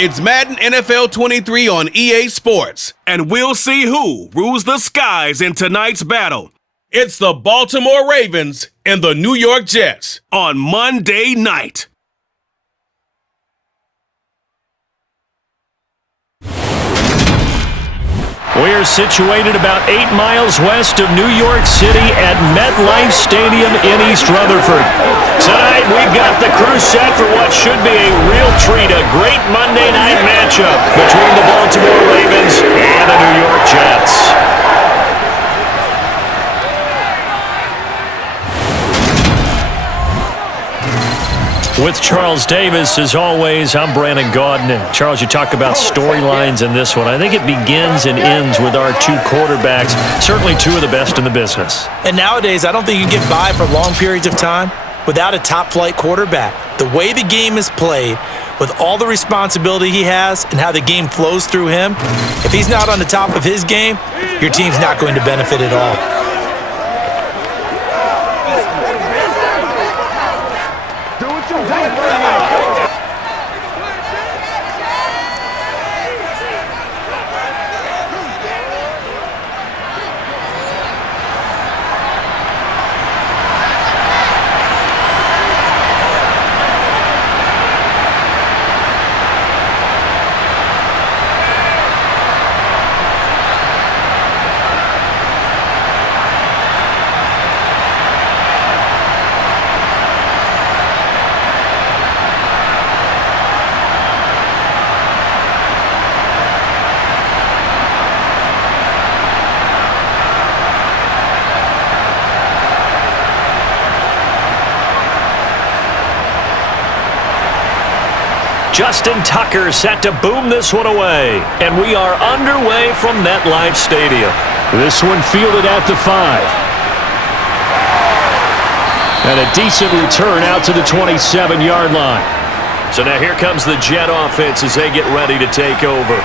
It's Madden NFL 23 on EA Sports, and we'll see who rules the skies in tonight's battle. It's the Baltimore Ravens and the New York Jets on Monday night. We're situated about 8 miles west of New York City at MetLife Stadium in East Rutherford. Tonight, we've got the crew set for what should be a real treat, a great Monday night matchup between the Baltimore Ravens and the New York Jets. With Charles Davis, as always, I'm Brandon Gaudin. Charles, you talk about storylines in this one. I think it begins and ends with our two quarterbacks, certainly two of the best in the business. And nowadays, I don't think you can get by for long periods of time without a top-flight quarterback. The way the game is played, with all the responsibility he has and how the game flows through him, if he's not on the top of his game, your team's not going to benefit at all. Justin Tucker set to boom this one away. And we are underway from MetLife Stadium. This one fielded at the 5. And a decent return out to the 27-yard line. So now here comes the Jet offense as they get ready to take over.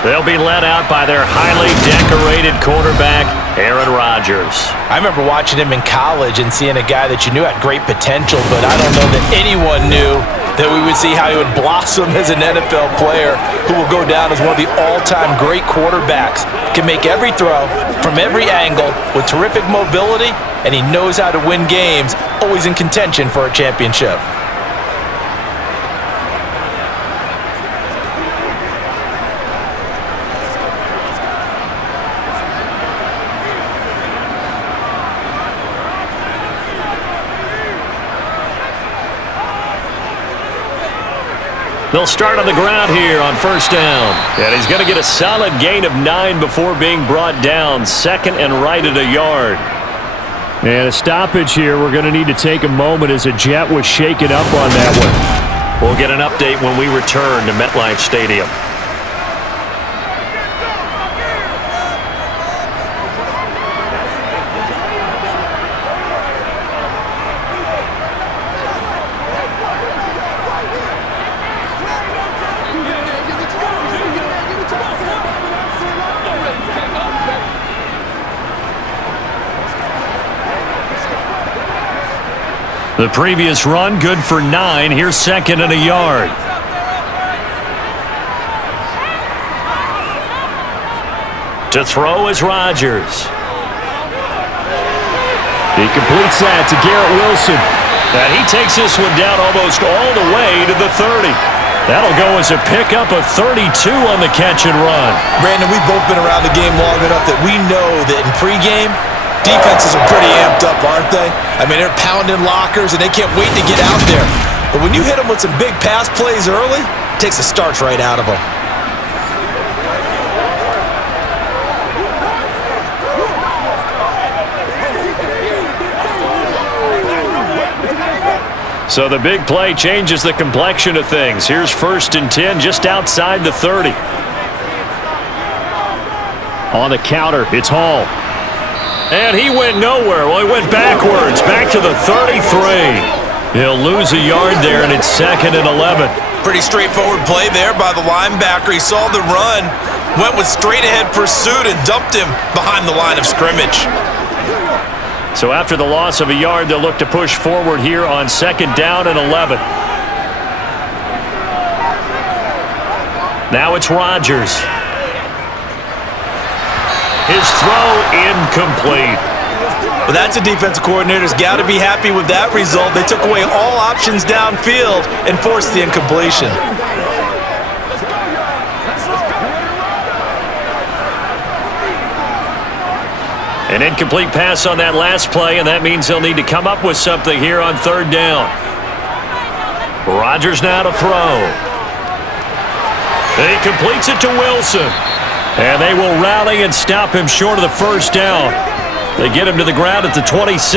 They'll be led out by their highly decorated quarterback, Aaron Rodgers. I remember watching him in college and seeing a guy that you knew had great potential, but I don't know that anyone knew that we would see how he would blossom as an NFL player who will go down as one of the all-time great quarterbacks. Can make every throw from every angle with terrific mobility, and he knows how to win games, always in contention for a championship. They'll start on the ground here on first down. And he's going to get a solid gain of 9 before being brought down. Second and right at a yard. And a stoppage here. We're going to need to take a moment as a Jet was shaken up on that one. We'll get an update when we return to MetLife Stadium. The previous run, good for 9. Here's second and a yard. To throw is Rodgers. He completes that to Garrett Wilson. And he takes this one down almost all the way to the 30. That'll go as a pickup of 32 on the catch and run. Brandon, we've both been around the game long enough that we know that in pregame, defenses are pretty amped up, aren't they? I mean, they're pounding lockers, and they can't wait to get out there. But when you hit them with some big pass plays early, it takes the starch right out of them. So the big play changes the complexion of things. Here's first and 10 just outside the 30. On the counter, it's Hall. And he went nowhere. Well, he went backwards, back to the 33. He'll lose a yard there, and it's second and 11. Pretty straightforward play there by the linebacker. He saw the run, went with straight-ahead pursuit, and dumped him behind the line of scrimmage. So after the loss of a yard, they'll look to push forward here on second down and 11. Now it's Rodgers. His throw incomplete. Well, that's a defensive coordinator's got to be happy with that result. They took away all options downfield and forced the incompletion. An incomplete pass on that last play, and that means they'll need to come up with something here on third down. Rodgers now to throw. And he completes it to Wilson. And they will rally and stop him short of the first down. They get him to the ground at the 26.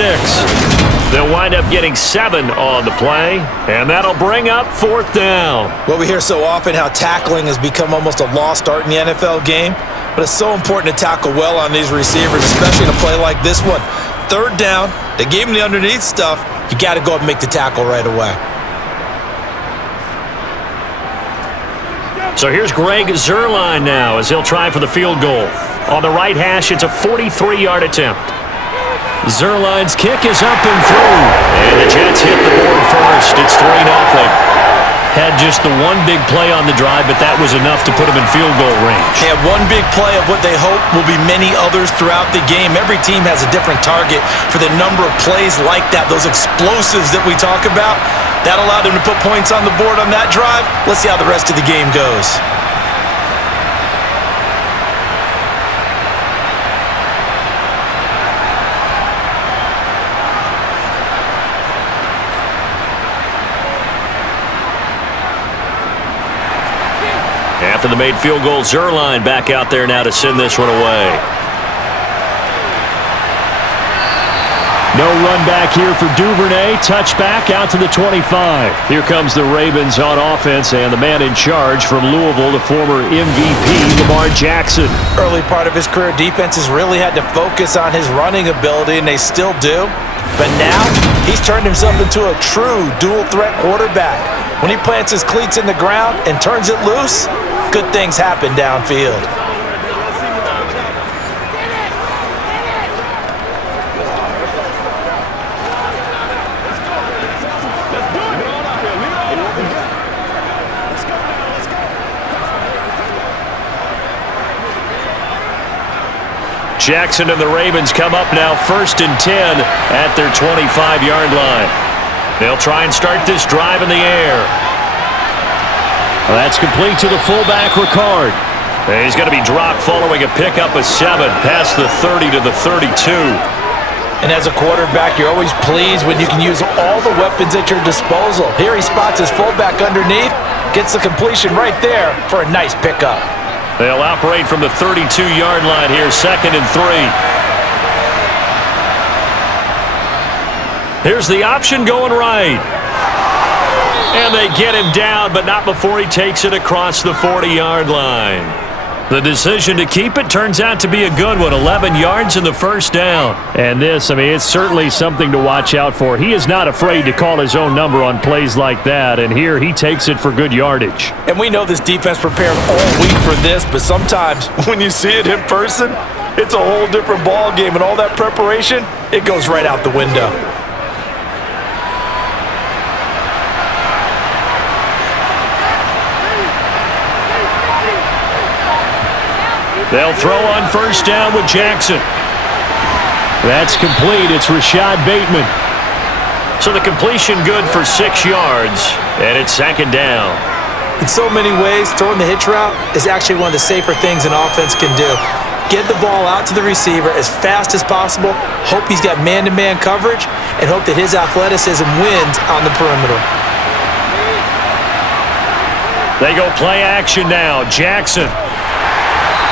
They'll wind up getting 7 on the play, and that'll bring up fourth down. Well, we hear so often how tackling has become almost a lost art in the NFL game, but it's so important to tackle well on these receivers, especially in a play like this one. Third down, they gave him the underneath stuff. You got to go up and make the tackle right away. So here's Greg Zuerlein now as he'll try for the field goal. On the right hash, it's a 43-yard attempt. Zuerlein's kick is up and through. And the Jets hit the board first. It's 3-0. Had just the one big play on the drive, but that was enough to put them in field goal range. Yeah, one big play of what they hope will be many others throughout the game. Every team has a different target for the number of plays like that, those explosives that we talk about. That allowed them to put points on the board on that drive. Let's see how the rest of the game goes. After the made field goal, Zuerlein back out there now to send this one away. No run back here for Duvernay. Touchback out to the 25. Here comes the Ravens on offense, and the man in charge from Louisville, the former MVP, Lamar Jackson. Early part of his career, defenses really had to focus on his running ability, and they still do. But now, he's turned himself into a true dual-threat quarterback. When he plants his cleats in the ground and turns it loose, good things happen downfield. Jackson and the Ravens come up now 1st and 10 at their 25-yard line. They'll try and start this drive in the air. Well, that's complete to the fullback, Ricard. He's going to be dropped following a pickup of 7 past the 30 to the 32. And as a quarterback, you're always pleased when you can use all the weapons at your disposal. Here he spots his fullback underneath, gets the completion right there for a nice pickup. They'll operate from the 32-yard line here, 2nd and 3. Here's the option going right. And they get him down, but not before he takes it across the 40-yard line. The decision to keep it turns out to be a good one, 11 yards in the first down. And this, I mean, it's certainly something to watch out for. He is not afraid to call his own number on plays like that, and here he takes it for good yardage. And we know this defense prepared all week for this, but sometimes when you see it in person, it's a whole different ball game, and all that preparation, it goes right out the window. They'll throw on first down with Jackson. That's complete. It's Rashad Bateman. So the completion good for 6 yards, and it's 2nd down. In so many ways, throwing the hitch route is actually one of the safer things an offense can do. Get the ball out to the receiver as fast as possible, hope he's got man-to-man coverage, and hope that his athleticism wins on the perimeter. They go play action now. Jackson.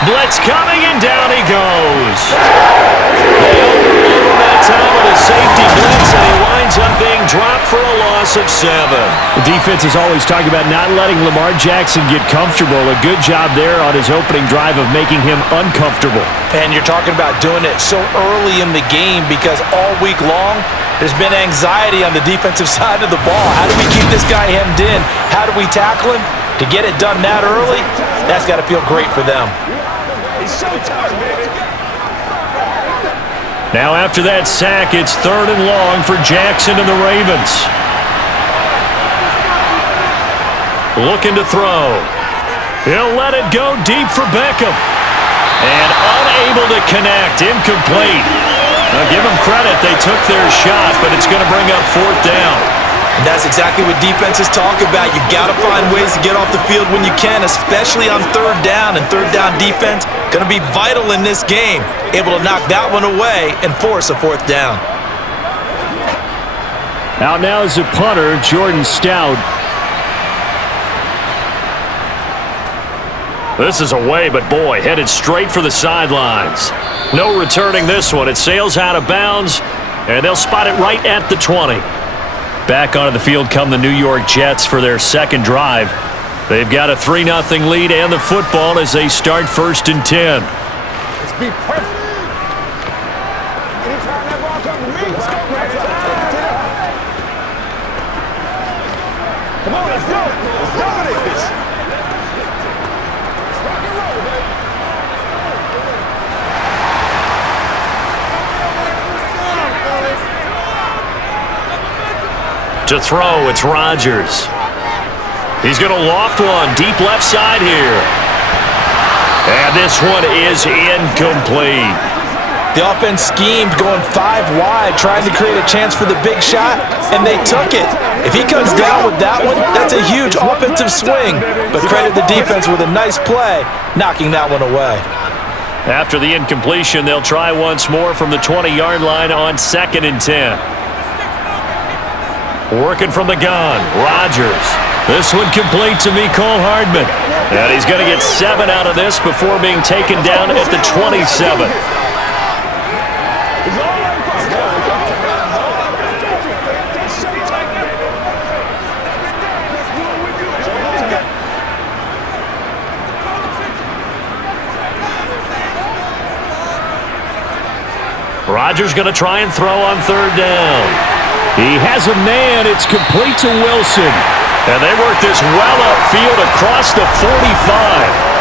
Blitz coming, and down he goes. They overload him that time with a safety blitz, and he winds up being dropped for a loss of 7. The defense is always talking about not letting Lamar Jackson get comfortable. A good job there on his opening drive of making him uncomfortable. And you're talking about doing it so early in the game because all week long, there's been anxiety on the defensive side of the ball. How do we keep this guy hemmed in? How do we tackle him? To get it done that early, that's got to feel great for them. Now after that sack, it's 3rd and long for Jackson and the Ravens. Looking to throw. He'll let it go deep for Beckham. And unable to connect. Incomplete. Now give them credit. They took their shot, but it's going to bring up fourth down. And that's exactly what defenses talk about. You got to find ways to get off the field when you can, especially on third down. And third down defense going to be vital in this game. Able to knock that one away and force a fourth down. Out now is the punter, Jordan Stout. This is away, but boy, headed straight for the sidelines. No returning this one. It sails out of bounds, and they'll spot it right at the 20. Back onto the field come the New York Jets for their second drive. They've got a 3-0 lead and the football as they start 1st and 10. Let's be perfect. Anytime that ball comes to me, let's go, man. Come on, let's go. Let's dominate this. Let's rock and roll, baby. To throw, it's Rodgers. He's going to loft one deep left side here. And this one is incomplete. The offense schemed going 5 wide, trying to create a chance for the big shot, and they took it. If he comes down with that one, that's a huge offensive swing. But credit the defense with a nice play, knocking that one away. After the incompletion, they'll try once more from the 20-yard line on 2nd and 10. Working from the gun, Rodgers. This one complete to Mecole Hardman. And he's going to get 7 out of this before being taken down at the 27. Rodgers going to try and throw on 3rd down. He has a man. It's complete to Wilson. And they work this well upfield across the 45.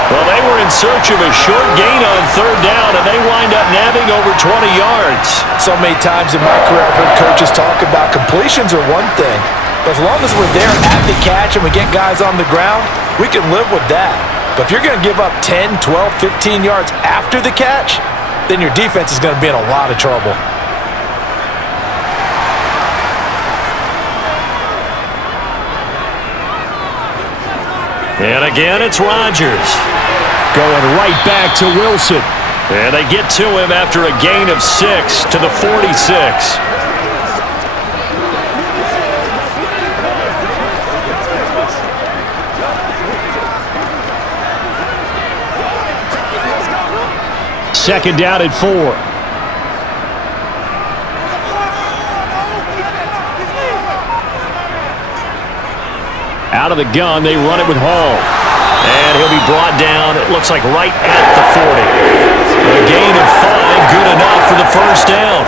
Well, they were in search of a short gain on 3rd down, and they wind up nabbing over 20 yards. So many times in my career I've heard coaches talk about completions are one thing, but as long as we're there at the catch and we get guys on the ground, we can live with that. But if you're going to give up 10, 12, 15 yards after the catch, then your defense is going to be in a lot of trouble. And again, it's Rodgers. Going right back to Wilson. And they get to him after a gain of 6 to the 46. Second down at 4. Out of the gun, they run it with Hall. And he'll be brought down, it looks like right at the 40. A gain of 5, good enough for the 1st down.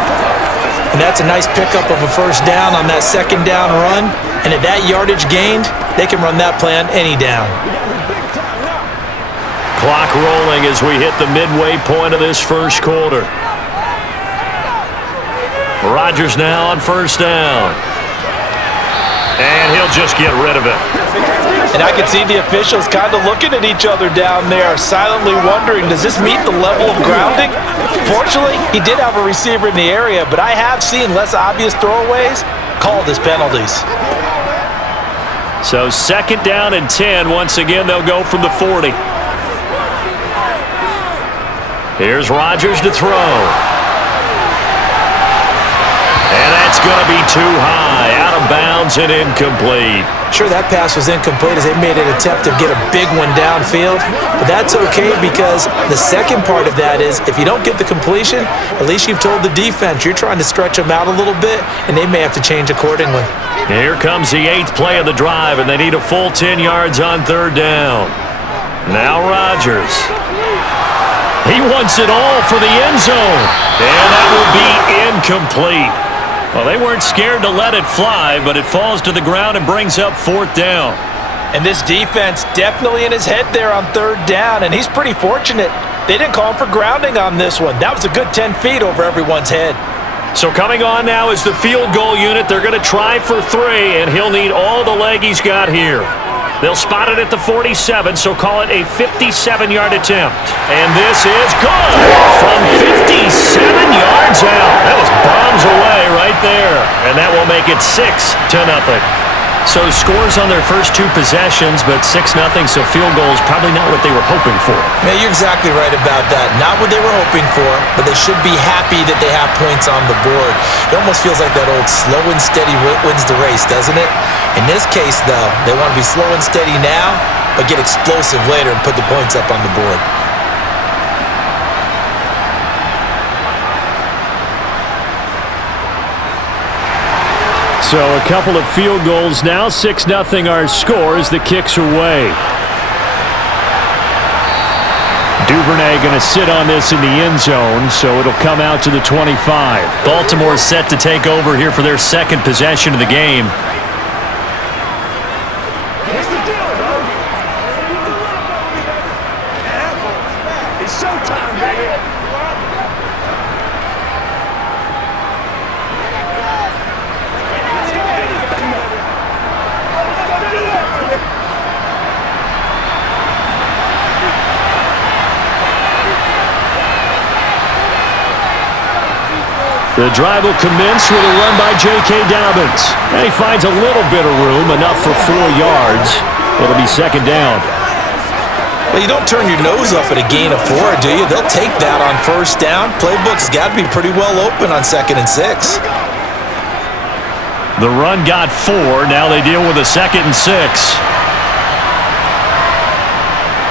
And that's a nice pickup of a 1st down on that 2nd down run. And at that yardage gained, they can run that play on any down. Clock rolling as we hit the midway point of this 1st quarter. Rodgers now on 1st down. And he'll just get rid of it. And I can see the officials kind of looking at each other down there, silently wondering, does this meet the level of grounding? Fortunately, he did have a receiver in the area, but I have seen less obvious throwaways called as penalties. So 2nd down and 10. Once again, they'll go from the 40. Here's Rodgers to throw. And that's going to be too high, out of bounds and incomplete. Sure, that pass was incomplete as they made an attempt to get a big one downfield, but that's okay because the second part of that is if you don't get the completion, at least you've told the defense you're trying to stretch them out a little bit, and they may have to change accordingly. Here comes the 8th play of the drive, and they need a full 10 yards on 3rd down. Now Rodgers. He wants it all for the end zone, and that will be incomplete. Well, they weren't scared to let it fly, but it falls to the ground and brings up 4th down. And this defense definitely in his head there on 3rd down, and he's pretty fortunate. They didn't call him for grounding on this one. That was a good 10 feet over everyone's head. So coming on now is the field goal unit. They're going to try for 3, and he'll need all the leg he's got here. They'll spot it at the 47, so call it a 57-yard attempt. And this is good from 57 yards out. That was bombs away right there. And that will make it 6-0. So scores on their first two possessions, but 6-0, so field goals probably not what they were hoping for. Man, you're exactly right about that. Not what they were hoping for, but they should be happy that they have points on the board. It almost feels like that old slow and steady wins the race, doesn't it? In this case, though, they want to be slow and steady now, but get explosive later and put the points up on the board. So a couple of field goals now. 6-0 our score as the kicks are away. Duvernay going to sit on this in the end zone, so it'll come out to the 25. Baltimore set to take over here for their second possession of the game. Here's the deal, bro. It's showtime, baby. The drive will commence with a run by J.K. Dobbins. And he finds a little bit of room, enough for 4 yards. It'll be second down. Well, you don't turn your nose up at a gain of 4, do you? They'll take that on first down. Playbook's got to be pretty well open on 2nd and 6. The run got 4. Now they deal with a 2nd and 6.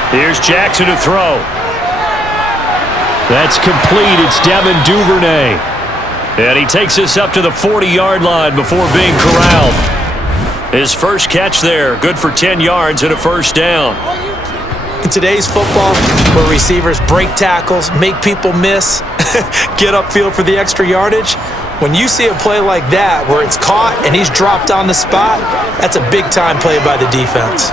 Here's Jackson to throw. That's complete. It's Devin Duvernay. And he takes this up to the 40-yard line before being corralled. His first catch there, good for 10 yards and a first down. In today's football, where receivers break tackles, make people miss, get upfield for the extra yardage, when you see a play like that where it's caught and he's dropped on the spot, that's a big-time play by the defense.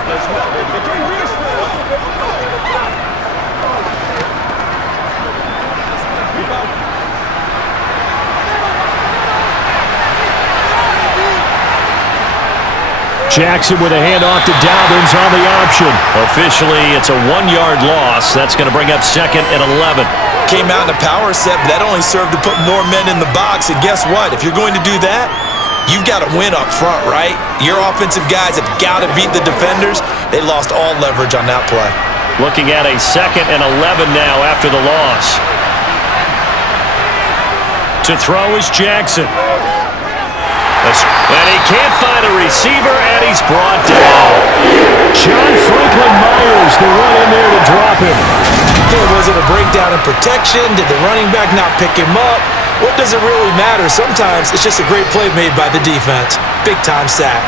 Jackson with a handoff to Dobbins on the option. Officially, it's a 1-yard loss. That's going to bring up 2nd and 11. Came out in a power set, but that only served to put more men in the box. And guess what? If you're going to do that, you've got to win up front, right? Your offensive guys have got to beat the defenders. They lost all leverage on that play. Looking at a 2nd and 11 now after the loss. To throw is Jackson. And he can't find a receiver, and he's brought down. John Franklin Myers, the one in there to drop him. Was it a breakdown in protection? Did the running back not pick him up? What does it really matter? Sometimes it's just a great play made by the defense. Big-time sack.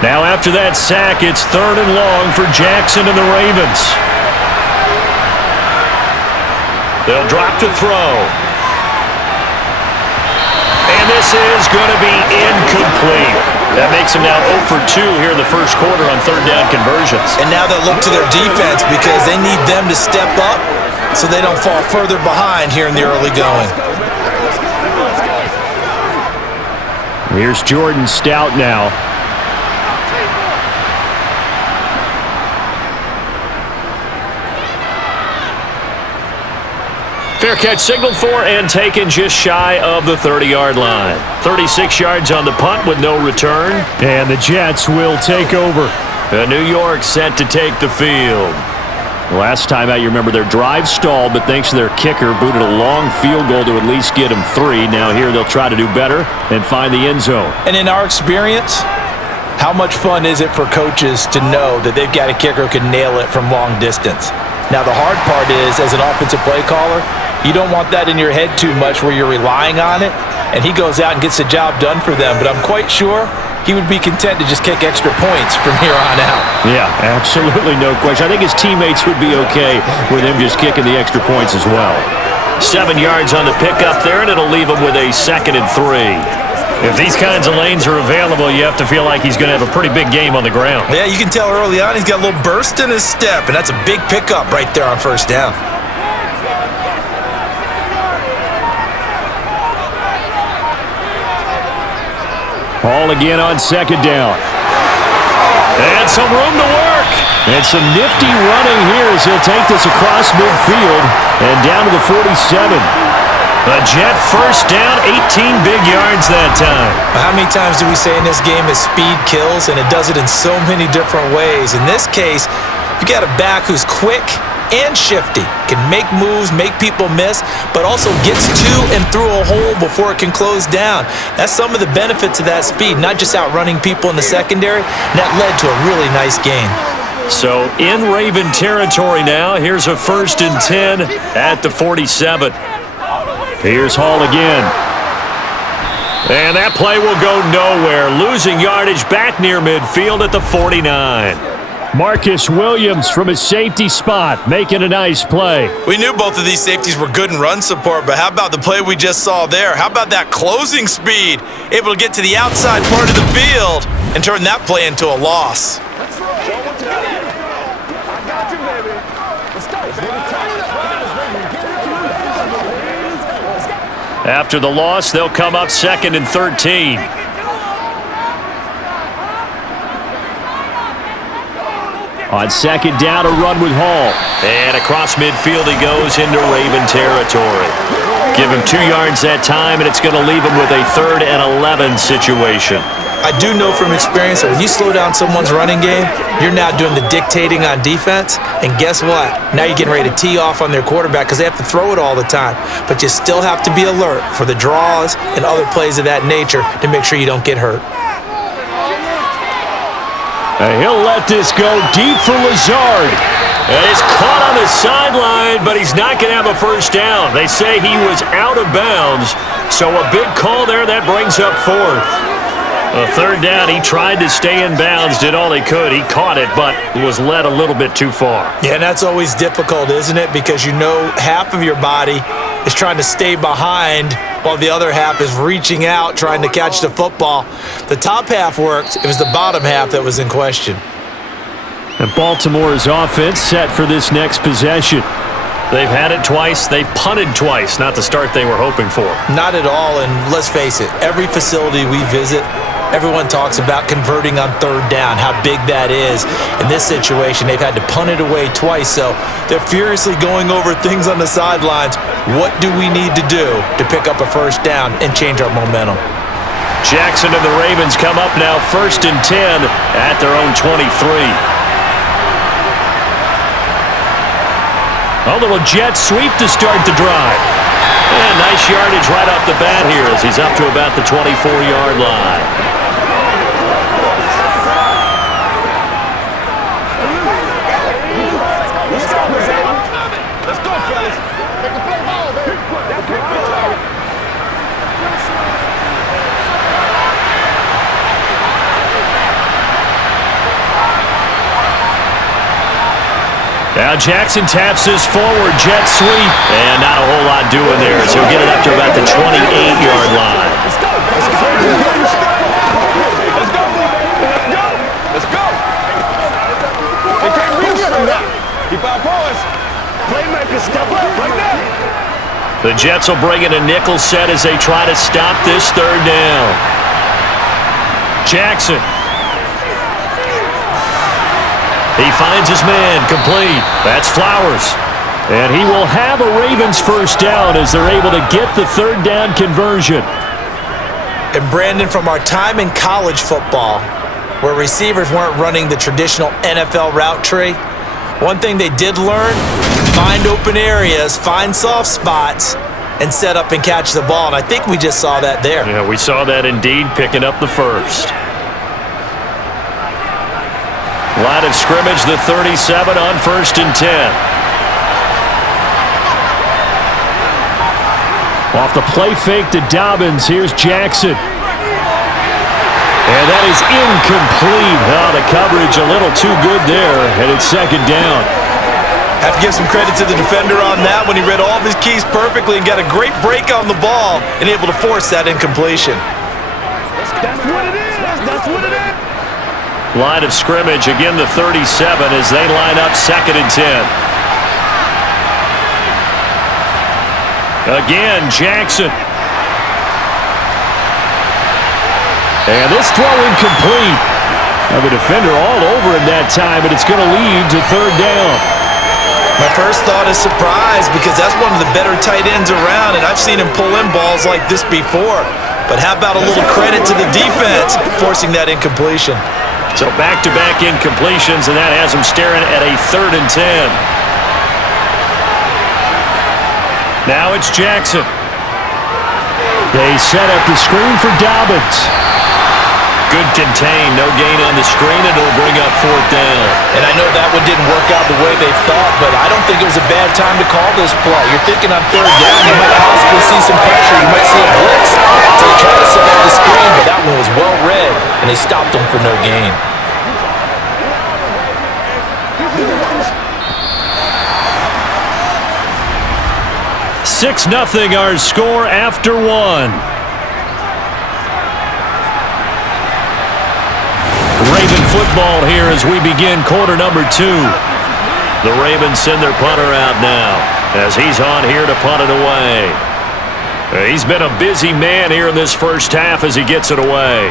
Now after that sack, it's 3rd and long for Jackson and the Ravens. They'll drop to throw. And this is going to be incomplete. That makes them now 0 for 2 here in the first quarter on 3rd down conversions. And now they'll look to their defense because they need them to step up so they don't fall further behind here in the early going. Here's Jordan Stout now. Fair catch signaled for and taken just shy of the 30-yard line. 36 yards on the punt with no return. And the Jets will take over. New York set to take the field. Last time out, you remember their drive stalled, but thanks to their kicker, booted a long field goal to at least get them 3. Now here they'll try to do better and find the end zone. And in our experience, how much fun is it for coaches to know that they've got a kicker who can nail it from long distance? Now the hard part is, as an offensive play caller, you don't want that in your head too much where you're relying on it, and he goes out and gets the job done for them. But I'm quite sure he would be content to just kick extra points from here on out. Yeah, absolutely no question. I think his teammates would be okay with him just kicking the extra points as well. 7 yards on the pickup there, and it'll leave him with a 2nd and 3. If these kinds of lanes are available, you have to feel like he's going to have a pretty big game on the ground. Yeah, you can tell early on he's got a little burst in his step, and that's a big pickup right there on first down. Ball again on 2nd down. And some room to work. And some nifty running here as he'll take this across midfield and down to the 47. A Jet first down, 18 big yards that time. How many times do we say in this game that speed kills, and it does it in so many different ways? In this case, you got a back who's quick and shifty, can make moves, make people miss, but also gets to and through a hole before it can close down. That's some of the benefits of that speed, not just outrunning people in the secondary, and that led to a really nice game. So in Raven territory now, here's a 1st and 10 at the 47. Here's Hall again. And that play will go nowhere, losing yardage back near midfield at the 49. Marcus Williams from his safety spot making a nice play. We knew both of these safeties were good in run support, but how about the play we just saw there? How about that closing speed? Able to get to the outside part of the field and turn that play into a loss. After the loss, they'll come up 2nd and 13. On 2nd down, a run with Hall. And across midfield he goes into Raven territory. Give him 2 yards that time, and it's going to leave him with a 3rd and 11 situation. I do know from experience that when you slow down someone's running game, you're now doing the dictating on defense, and guess what? Now you're getting ready to tee off on their quarterback because they have to throw it all the time. But you still have to be alert for the draws and other plays of that nature to make sure you don't get hurt. And he'll let this go deep for Lazard. And he's caught on the sideline, but he's not going to have a first down. They say he was out of bounds, so a big call there that brings up 4th. A 3rd down, he tried to stay in bounds, did all he could. He caught it, but was led a little bit too far. Yeah, and that's always difficult, isn't it? Because you know half of your body is trying to stay behind while the other half is reaching out, trying to catch the football. The top half worked. It was the bottom half that was in question. And Baltimore's offense set for this next possession. They've had it twice. They've punted twice. Not the start they were hoping for. Not at all, and let's face it, every facility we visit, everyone talks about converting on 3rd down, how big that is. In this situation, they've had to punt it away twice, so they're furiously going over things on the sidelines. What do we need to do to pick up a first down and change our momentum? Jackson and the Ravens come up now 1st and 10 at their own 23. A little jet sweep to start the drive. And nice yardage right off the bat here as he's up to about the 24-yard line. Let's go, fellas. Make a play ball, baby. Now Jackson taps this forward jet sweep. And not a whole lot doing there as he'll get it up to about the 28-yard line. Let's go. Let's go. Let's go. Let's go. They can't reach from that. Keep our boys. Playmakers step up right now. The Jets will bring in a nickel set as they try to stop this 3rd down. Jackson. He finds his man, complete. That's Flowers. And he will have a Ravens first down as they're able to get the 3rd down conversion. And Brandon, from our time in college football, where receivers weren't running the traditional NFL route tree, one thing they did learn, find open areas, find soft spots, and set up and catch the ball. And I think we just saw that there. Yeah, we saw that indeed, picking up the first. Line of scrimmage, the 37 on 1st and 10. Off the play fake to Dobbins, here's Jackson. And that is incomplete. Oh, the coverage a little too good there, and it's 2nd down. Have to give some credit to the defender on that when he read all of his keys perfectly and got a great break on the ball and able to force that incompletion. That's what it is. That's what it is. Line of scrimmage, again the 37 as they line up 2nd and 10. Again, Jackson. And this throw incomplete. Now the defender all over him that time, but it's going to lead to 3rd down. My first thought is surprise because that's one of the better tight ends around, and I've seen him pull in balls like this before. But how about a little credit to the defense forcing that incompletion? So back-to-back incompletions, and that has him staring at a 3rd and 10. Now it's Jackson. They set up the screen for Dobbins. Good contain, no gain on the screen, and it'll bring up 4th down. And I know that one didn't work out the way they thought, but I don't think it was a bad time to call this play. You're thinking on 3rd down, you might possibly see some pressure. You might see a blitz. So they try to set up the screen, but that one was well read, and they stopped them for no gain. Six 0 our score after 1. Raven football here as we begin quarter number 2. The Ravens send their punter out now as he's on here to punt it away. He's been a busy man here in this first half as he gets it away.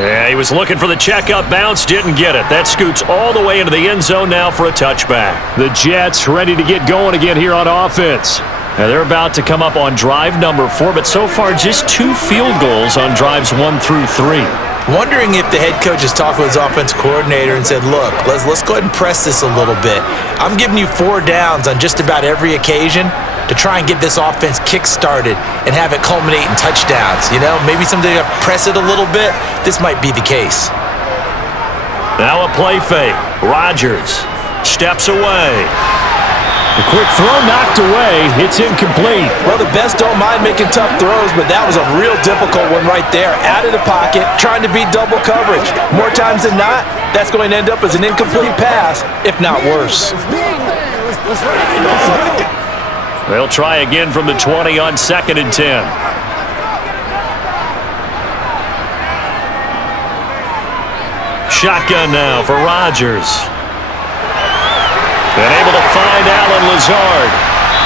Yeah, he was looking for the check-up bounce, didn't get it. That scoots all the way into the end zone now for a touchback. The Jets ready to get going again here on offense. Now they're about to come up on drive number 4, but so far just 2 field goals on drives 1 through 3. Wondering if the head coach has talked with his offensive coordinator and said, look, let's go ahead and press this a little bit. I'm giving you 4 downs on just about every occasion to try and get this offense kick-started and have it culminate in touchdowns. You know, maybe someday to press it a little bit. This might be the case. Now a play fake. Rodgers steps away. The quick throw knocked away. It's incomplete. Well, the best don't mind making tough throws, but that was a real difficult one right there. Out of the pocket, trying to beat double coverage. More times than not, that's going to end up as an incomplete pass, if not worse. They'll try again from the 20 on 2nd and 10. Shotgun now for Rodgers. And able to find Allen Lazard.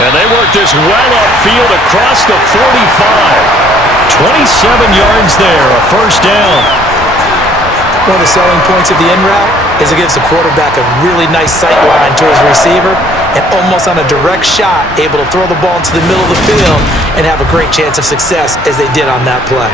And they work this well upfield across the 45. 27 yards there, a 1st down. One of the selling points of the in route is it gives the quarterback a really nice sight line to his receiver and almost on a direct shot, able to throw the ball into the middle of the field and have a great chance of success as they did on that play.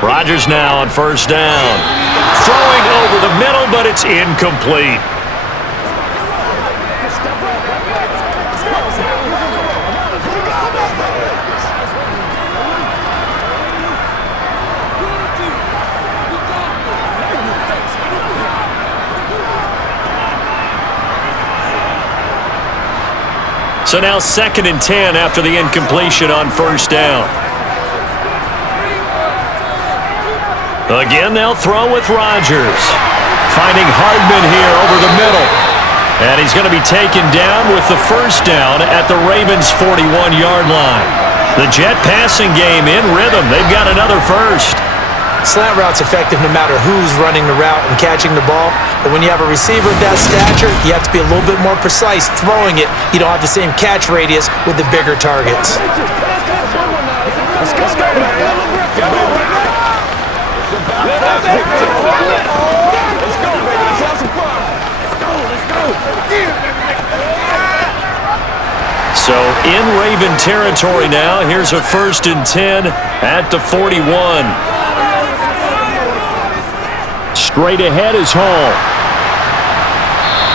Rodgers now on 1st down. Throwing over the middle, but it's incomplete. So now 2nd and 10 after the incompletion on 1st down. Again, they'll throw with Rodgers. Finding Hardman here over the middle. And he's going to be taken down with the 1st down at the Ravens' 41-yard line. The Jet passing game in rhythm. They've got another 1st. Slant route's effective no matter who's running the route and catching the ball. But when you have a receiver of that stature, you have to be a little bit more precise throwing it. You don't have the same catch radius with the bigger targets. Let's go, man. Let's go, baby. Let's have some fun. Let's go. So in Raven territory now. Here's a 1st and 10 at the 41. Straight ahead is Hall.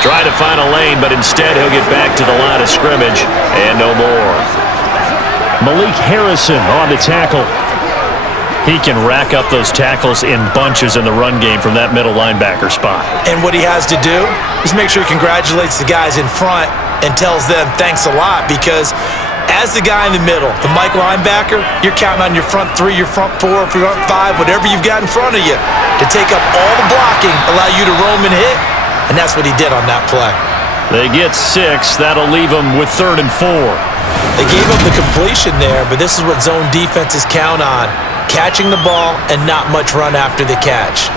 Try to find a lane, but instead he'll get back to the line of scrimmage and no more. Malik Harrison on the tackle. He can rack up those tackles in bunches in the run game from that middle linebacker spot. And what he has to do is make sure he congratulates the guys in front and tells them thanks a lot, because as the guy in the middle, the Mike linebacker, you're counting on your front three, your front four, front five, whatever you've got in front of you to take up all the blocking, allow you to roam and hit, and that's what he did on that play. They get 6. That'll leave them with 3rd and 4. They gave up the completion there, but this is what zone defenses count on: catching the ball and not much run after the catch.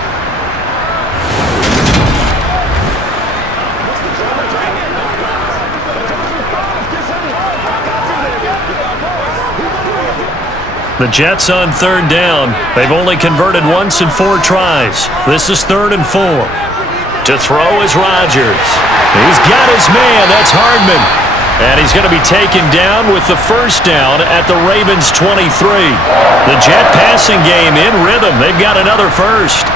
The Jets on 3rd down. They've only converted once in 4 tries. This is 3rd and 4. To throw is Rodgers. He's got his man. That's Hardman. And he's going to be taken down with the first down at the Ravens 23. The Jet passing game in rhythm. They've got another first.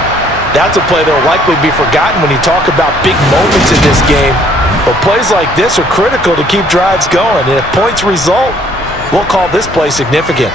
That's a play that will likely be forgotten when you talk about big moments in this game. But plays like this are critical to keep drives going. And if points result, we'll call this play significant.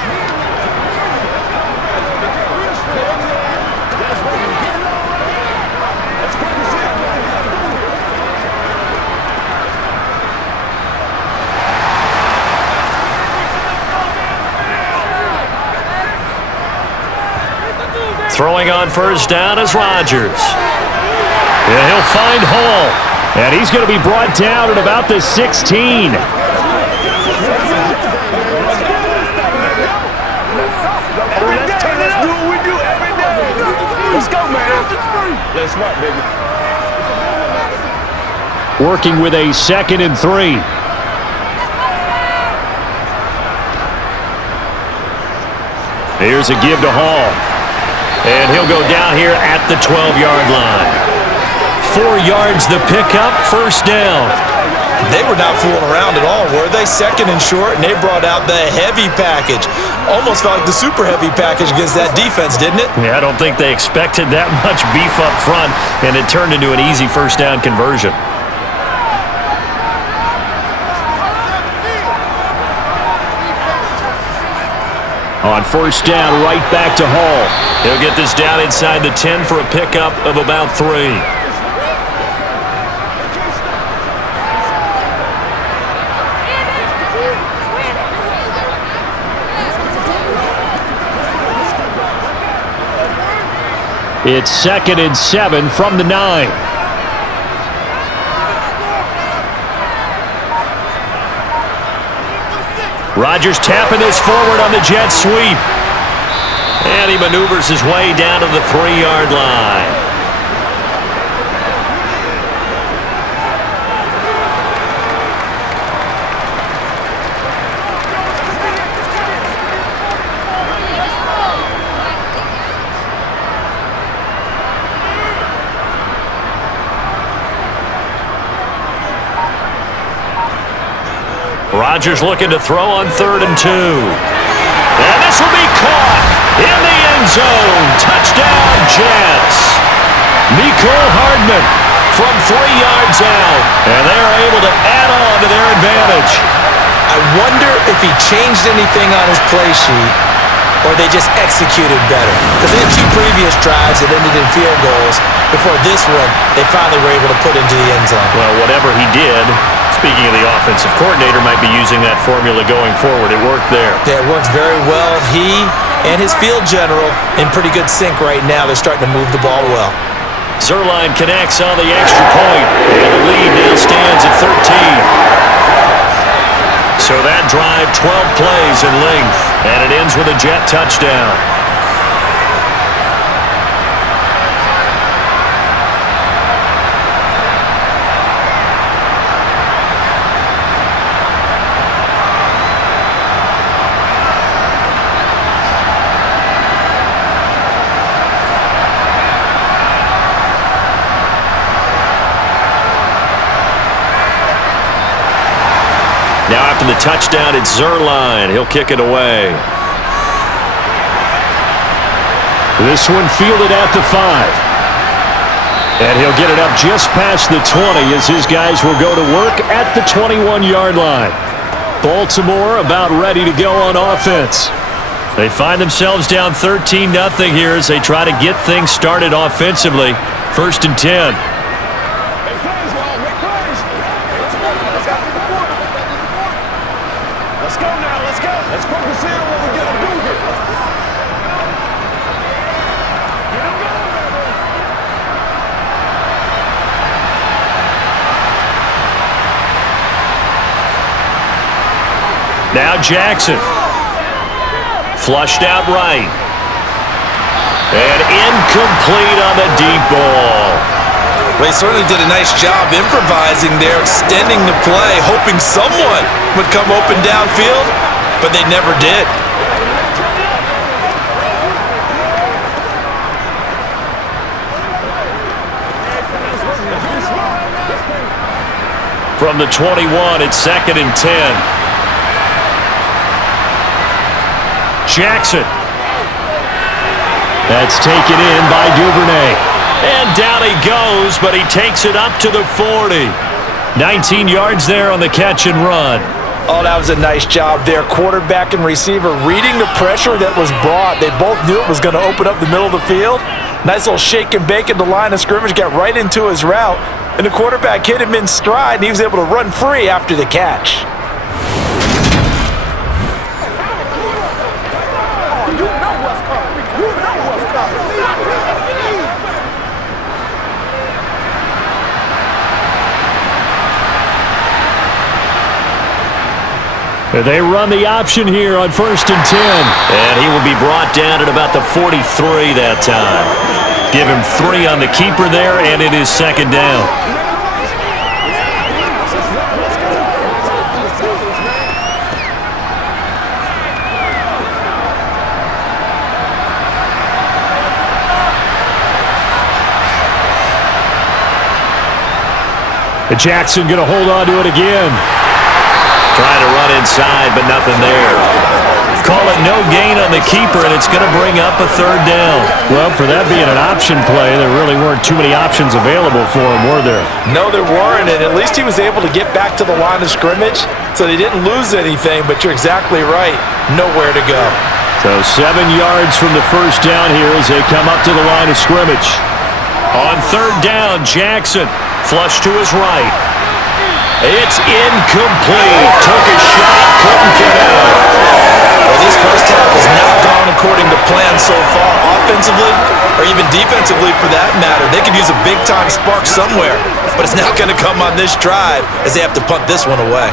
Throwing on first down is Rodgers. And he'll find Hall. And he's going to be brought down at about the 16. Let's do what we do every day. Let's go, man. Let's rock, baby. Working with a 2nd and 3. Here's a give to Hall. And he'll go down here at the 12-yard line. 4 yards the pickup, first down. They were not fooling around at all, were they? 2nd and short, and they brought out the heavy package. Almost felt like the super heavy package against that defense, didn't it? Yeah, I don't think they expected that much beef up front, and it turned into an easy first down conversion. On first down, right back to Hall. He'll get this down inside the 10 for a pickup of about 3. It's 2nd and 7 from the 9. Rodgers tapping this forward on the jet sweep. And he maneuvers his way down to the 3-yard line. Rodgers looking to throw on 3rd and 2. And this will be caught in the end zone. Touchdown, Jets. Mecole Hardman from 3 yards out. And they're able to add on to their advantage. I wonder if he changed anything on his play sheet or they just executed better. Because they had 2 previous drives that ended in field goals. Before this one, they finally were able to put into the end zone. Well, whatever he did, speaking of the offensive coordinator, might be using that formula going forward. It worked there. Yeah, it worked very well. He and his field general in pretty good sync right now. They're starting to move the ball well. Zerline connects on the extra point, and the lead now stands at 13. So that drive, 12 plays in length, and it ends with a Jet touchdown. Now after the touchdown, it's Zerline. He'll kick it away. This one fielded at the 5. And he'll get it up just past the 20 as his guys will go to work at the 21-yard line. Baltimore about ready to go on offense. They find themselves down 13-0 here as they try to get things started offensively. 1st and 10. Let's go now, let's go. Let's focus in on what we're going to do here. Now Jackson. Flushed out right. And incomplete on the deep ball. Well, he certainly did a nice job improvising there, extending the play, hoping someone would come open downfield, but they never did. From the 21, it's 2nd and 10. Jackson. That's taken in by Duvernay. And down he goes, but he takes it up to the 40. 19 yards there on the catch and run. Oh, that was a nice job there. Quarterback and receiver reading the pressure that was brought. They both knew it was going to open up the middle of the field. Nice little shake and bake at the line of scrimmage, got right into his route. And the quarterback hit him in stride, and he was able to run free after the catch. They run the option here on 1st and 10. And he will be brought down at about the 43 that time. Give him 3 on the keeper there, and it is 2nd down. Jackson going to hold on to it again. Trying to run inside, but nothing there. Call it no gain on the keeper, and it's going to bring up a 3rd down. Well, for that being an option play, there really weren't too many options available for him, were there? No, there weren't, and at least he was able to get back to the line of scrimmage, so they didn't lose anything, but you're exactly right. Nowhere to go. So 7 yards from the 1st down here as they come up to the line of scrimmage. On 3rd down, Jackson. Flush to his right. It's incomplete. Took a shot, couldn't get out. Well, this first half has not gone according to plan so far, offensively or even defensively for that matter. They could use a big-time spark somewhere, but it's not going to come on this drive as they have to punt this one away.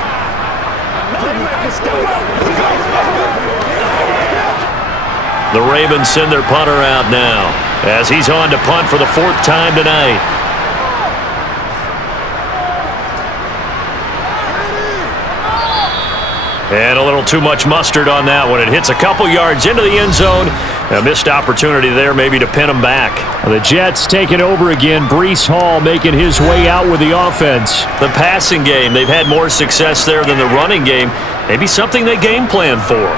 The Ravens send their punter out now as he's on to punt for the 4th time tonight. And a little too much mustard on that one. It hits a couple yards into the end zone. A missed opportunity there maybe to pin them back. The Jets taking over again. Breece Hall making his way out with the offense. The passing game, they've had more success there than the running game. Maybe something they game plan for.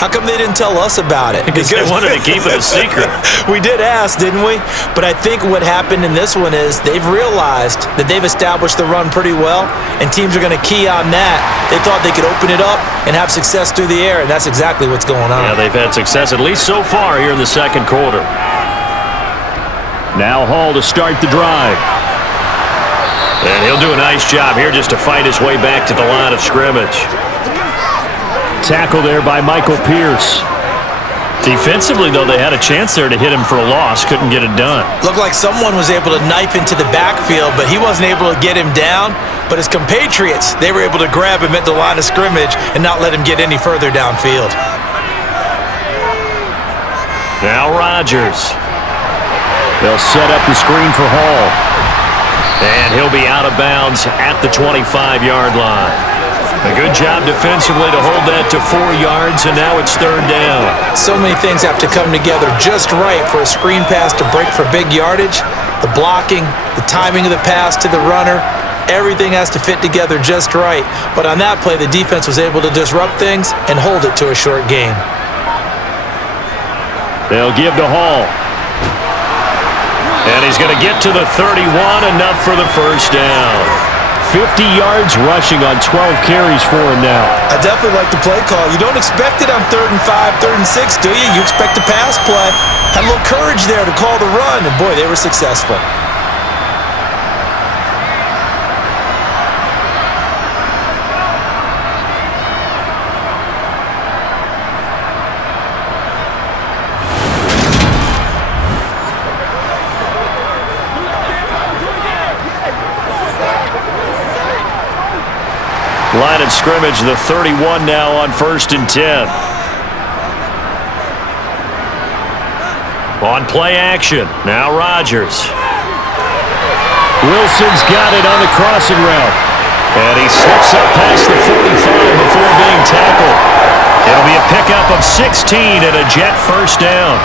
How come they didn't tell us about it? Because they wanted to keep it a secret. We did ask, didn't we? But I think what happened in this one is they've realized that they've established the run pretty well, and teams are going to key on that. They thought they could open it up and have success through the air, and that's exactly what's going on. Yeah, they've had success at least so far here in the 2nd quarter. Now Hall to start the drive. And he'll do a nice job here just to fight his way back to the line of scrimmage. Tackle there by Michael Pierce. Defensively, though, they had a chance there to hit him for a loss. Couldn't get it done. Looked like someone was able to knife into the backfield, but he wasn't able to get him down. But his compatriots, they were able to grab him at the line of scrimmage and not let him get any further downfield. Now Rodgers. They'll set up the screen for Hall. And he'll be out of bounds at the 25-yard line. A good job defensively to hold that to 4 yards, and now it's 3rd down. So many things have to come together just right for a screen pass to break for big yardage. The blocking, the timing of the pass to the runner, everything has to fit together just right. But on that play, the defense was able to disrupt things and hold it to a short gain. They'll give to Hall. And he's going to get to the 31, enough for the 1st down. 50 yards rushing on 12 carries for him now. I definitely like the play call. You don't expect it on 3rd and 5, 3rd and 6, do you? You expect a pass play. Had a little courage there to call the run, and boy, they were successful. Line of scrimmage, the 31 now on 1st and 10. On play action, now Rodgers. Wilson's got it on the crossing route. And he slips up past the 45 before being tackled. It'll be a pickup of 16 and a Jet first down.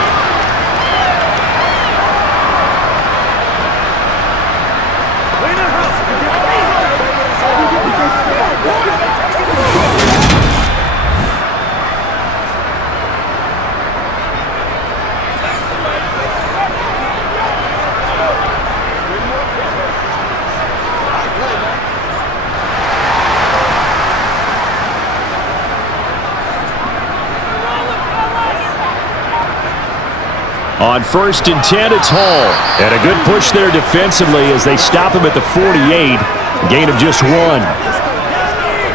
On 1st and 10, it's Hall. And a good push there defensively as they stop him at the 48. Gain of just 1.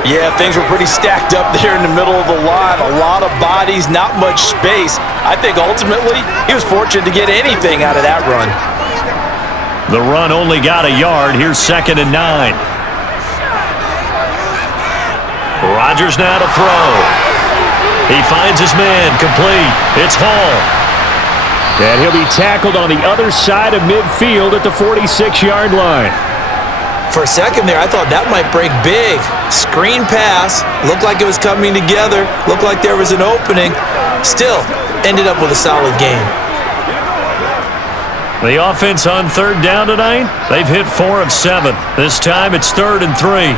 Yeah, things were pretty stacked up there in the middle of the line. A lot of bodies, not much space. I think ultimately he was fortunate to get anything out of that run. The run only got a yard. Here's 2nd and 9. Rodgers now to throw. He finds his man, complete. It's Hall. And he'll be tackled on the other side of midfield at the 46-yard line. For a second there, I thought that might break big. Screen pass. Looked like it was coming together. Looked like there was an opening. Still, ended up with a solid game. The offense on 3rd down tonight, they've hit 4 of 7. This time it's 3rd and 3.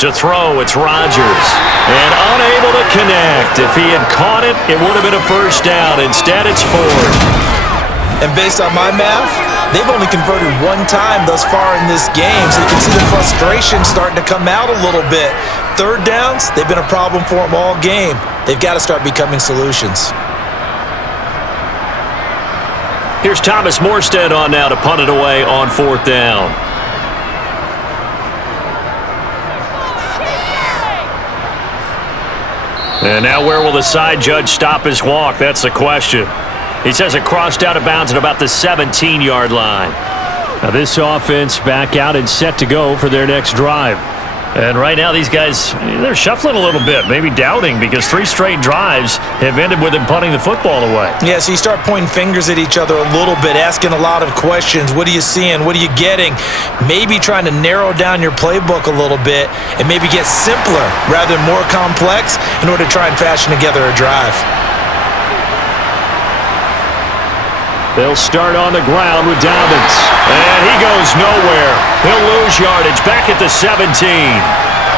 To throw, it's Rodgers. And unable to connect. If he had caught it, it would have been a first down. Instead, it's 4th. And based on my math, they've only converted 1 time thus far in this game, so you can see the frustration starting to come out a little bit. 3rd downs, they've been a problem for them all game. They've got to start becoming solutions. Here's Thomas Morstead on now to punt it away on 4th down. And now where will the side judge stop his walk? That's the question. He says it crossed out of bounds at about the 17-yard line. Now this offense back out and set to go for their next drive. And right now these guys, they're shuffling a little bit, maybe doubting, because 3 straight drives have ended with them punting the football away. Yeah, so you start pointing fingers at each other a little bit, asking a lot of questions. What are you seeing? What are you getting? Maybe trying to narrow down your playbook a little bit and maybe get simpler rather than more complex in order to try and fashion together a drive. They'll start on the ground with Dobbins. And he goes nowhere. He'll lose yardage back at the 17.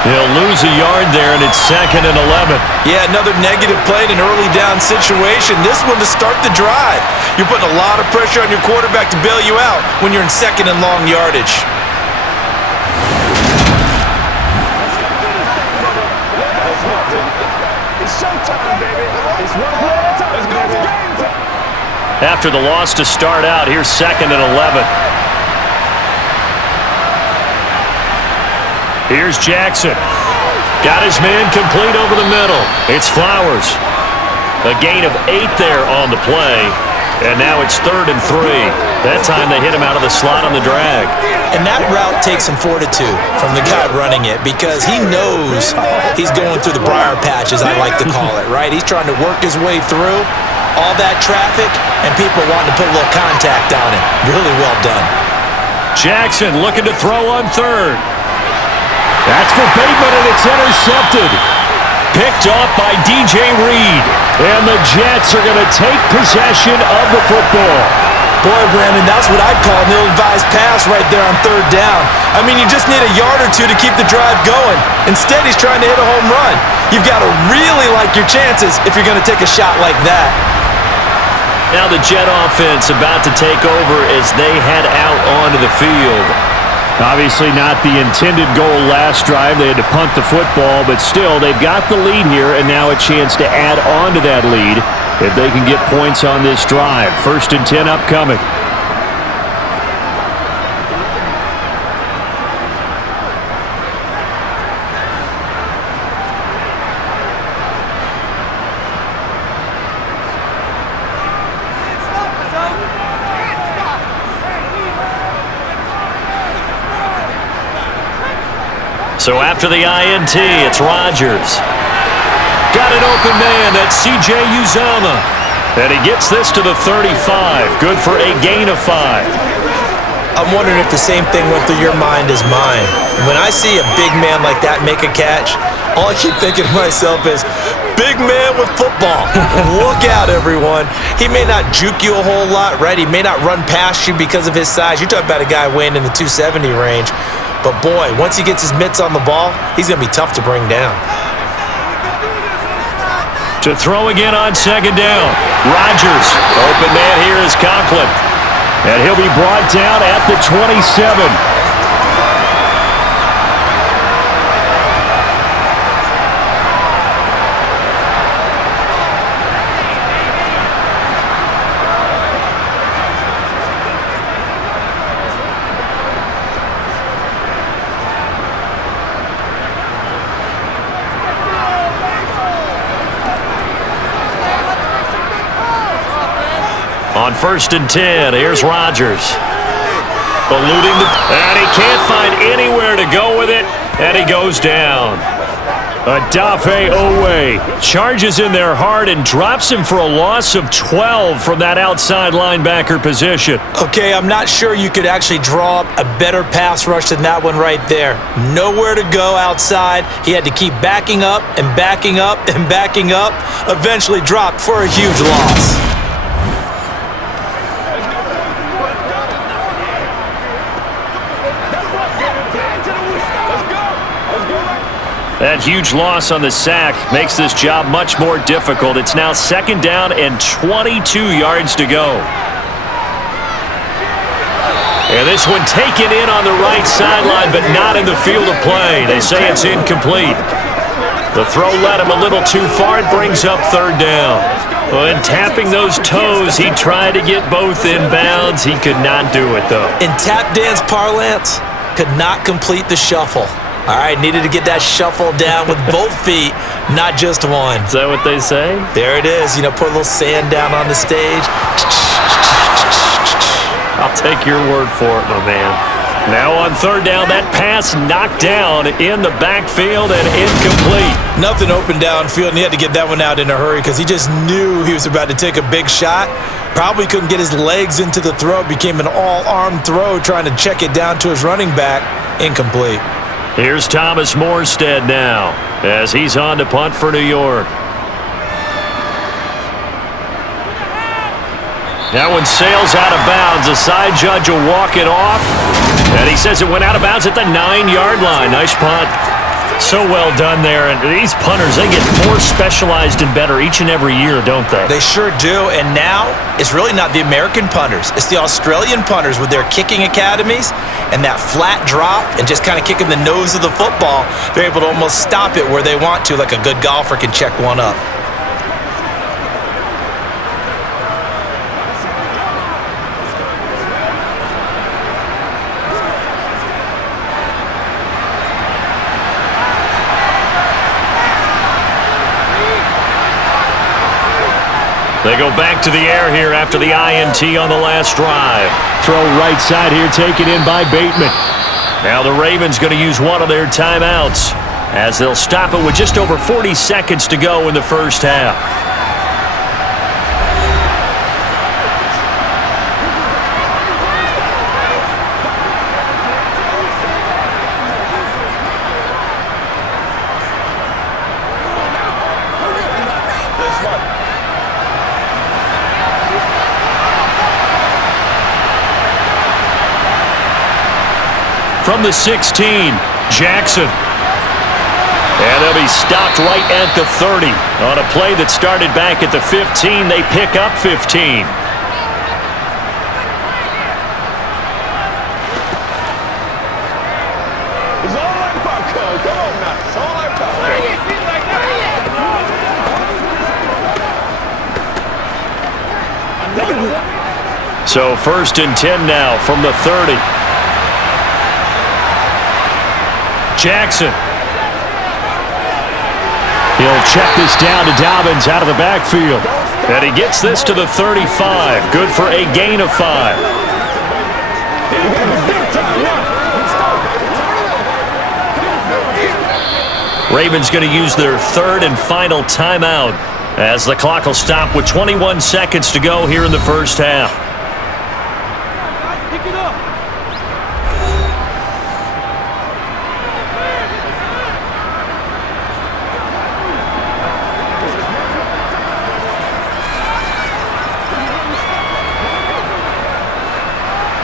He'll lose a yard there, and it's 2nd and 11. Yeah, another negative play in an early down situation. This one to start the drive. You're putting a lot of pressure on your quarterback to bail you out when you're in 2nd and long yardage. It's showtime, baby. It's one play at a time. Let's go. It's game time. After the loss to start out, here's 2nd and 11. Here's Jackson. Got his man complete over the middle. It's Flowers. A gain of 8 there on the play. And now it's 3rd and 3. That time they hit him out of the slot on the drag. And that route takes some fortitude from the guy running it because he knows he's going through the briar patch, as I like to call it, right? He's trying to work his way through all that traffic and people wanting to put a little contact on him. Really well done. Jackson looking to throw on 3rd. That's for Bateman, and it's intercepted. Picked off by DJ Reed. And the Jets are going to take possession of the football. Boy, Brandon, that's what I'd call an ill-advised pass right there on 3rd down. I mean, you just need a yard or two to keep the drive going. Instead, he's trying to hit a home run. You've got to really like your chances if you're going to take a shot like that. Now the Jet offense about to take over as they head out onto the field. Obviously not the intended goal last drive. They had to punt the football, but still they've got the lead here and now a chance to add on to that lead if they can get points on this drive. 1st and 10 upcoming. So after the INT, it's Rodgers. Got an open man. That's C.J. Uzomah. And he gets this to the 35. Good for a gain of 5. I'm wondering if the same thing went through your mind as mine. When I see a big man like that make a catch, all I keep thinking to myself is, big man with football. Look out, everyone. He may not juke you a whole lot, right? He may not run past you because of his size. You're talking about a guy weighing in the 270 range. But boy, once he gets his mitts on the ball, he's going to be tough to bring down. To throw again on 2nd down. Rodgers. Open man here is Conklin. And he'll be brought down at the 27. On 1st and 10, here's Rodgers. Eluding and he can't find anywhere to go with it, and he goes down. Odafe Owe charges in there hard and drops him for a loss of 12 from that outside linebacker position. Okay, I'm not sure you could actually draw up a better pass rush than that one right there. Nowhere to go outside. He had to keep backing up and backing up and backing up. Eventually dropped for a huge loss. That huge loss on the sack makes this job much more difficult. It's now 2nd down and 22 yards to go. And this one taken in on the right sideline, but not in the field of play. They say it's incomplete. The throw led him a little too far. It brings up 3rd down. Well, in tapping those toes, he tried to get both inbounds. He could not do it, though. In tap dance parlance, could not complete the shuffle. All right, needed to get that shuffle down with both feet, not just one. Is that what they say? There it is. You know, put a little sand down on the stage. I'll take your word for it, my man. Now on 3rd down, that pass knocked down in the backfield and incomplete. Nothing open downfield, and he had to get that one out in a hurry because he just knew he was about to take a big shot. Probably couldn't get his legs into the throw. Became an all-arm throw trying to check it down to his running back. Incomplete. Here's Thomas Morstead now as he's on to punt for New York. That one sails out of bounds. The side judge will walk it off. And he says it went out of bounds at the 9-yard line. Nice punt. So well done there. And these punters, they get more specialized and better each and every year, don't they? They sure do. And now it's really not the American punters. It's the Australian punters with their kicking academies and that flat drop and just kind of kicking the nose of the football. They're able to almost stop it where they want to, like a good golfer can check one up. They go back to the air here after the INT on the last drive. Throw right side here taken in by Bateman. Now the Ravens going to use one of their timeouts as they'll stop it with just over 40 seconds to go in the first half. From the 16, Jackson. And they'll be stopped right at the 30. On a play that started back at the 15, they pick up 15. It's all like popcorn. Come on now. It's all like popcorn. So 1st and 10 now from the 30. Jackson. He'll check this down to Dobbins out of the backfield. And he gets this to the 35. Good for a gain of 5. Ravens going to use their 3rd and final timeout as the clock will stop with 21 seconds to go here in the first half. Pick it up.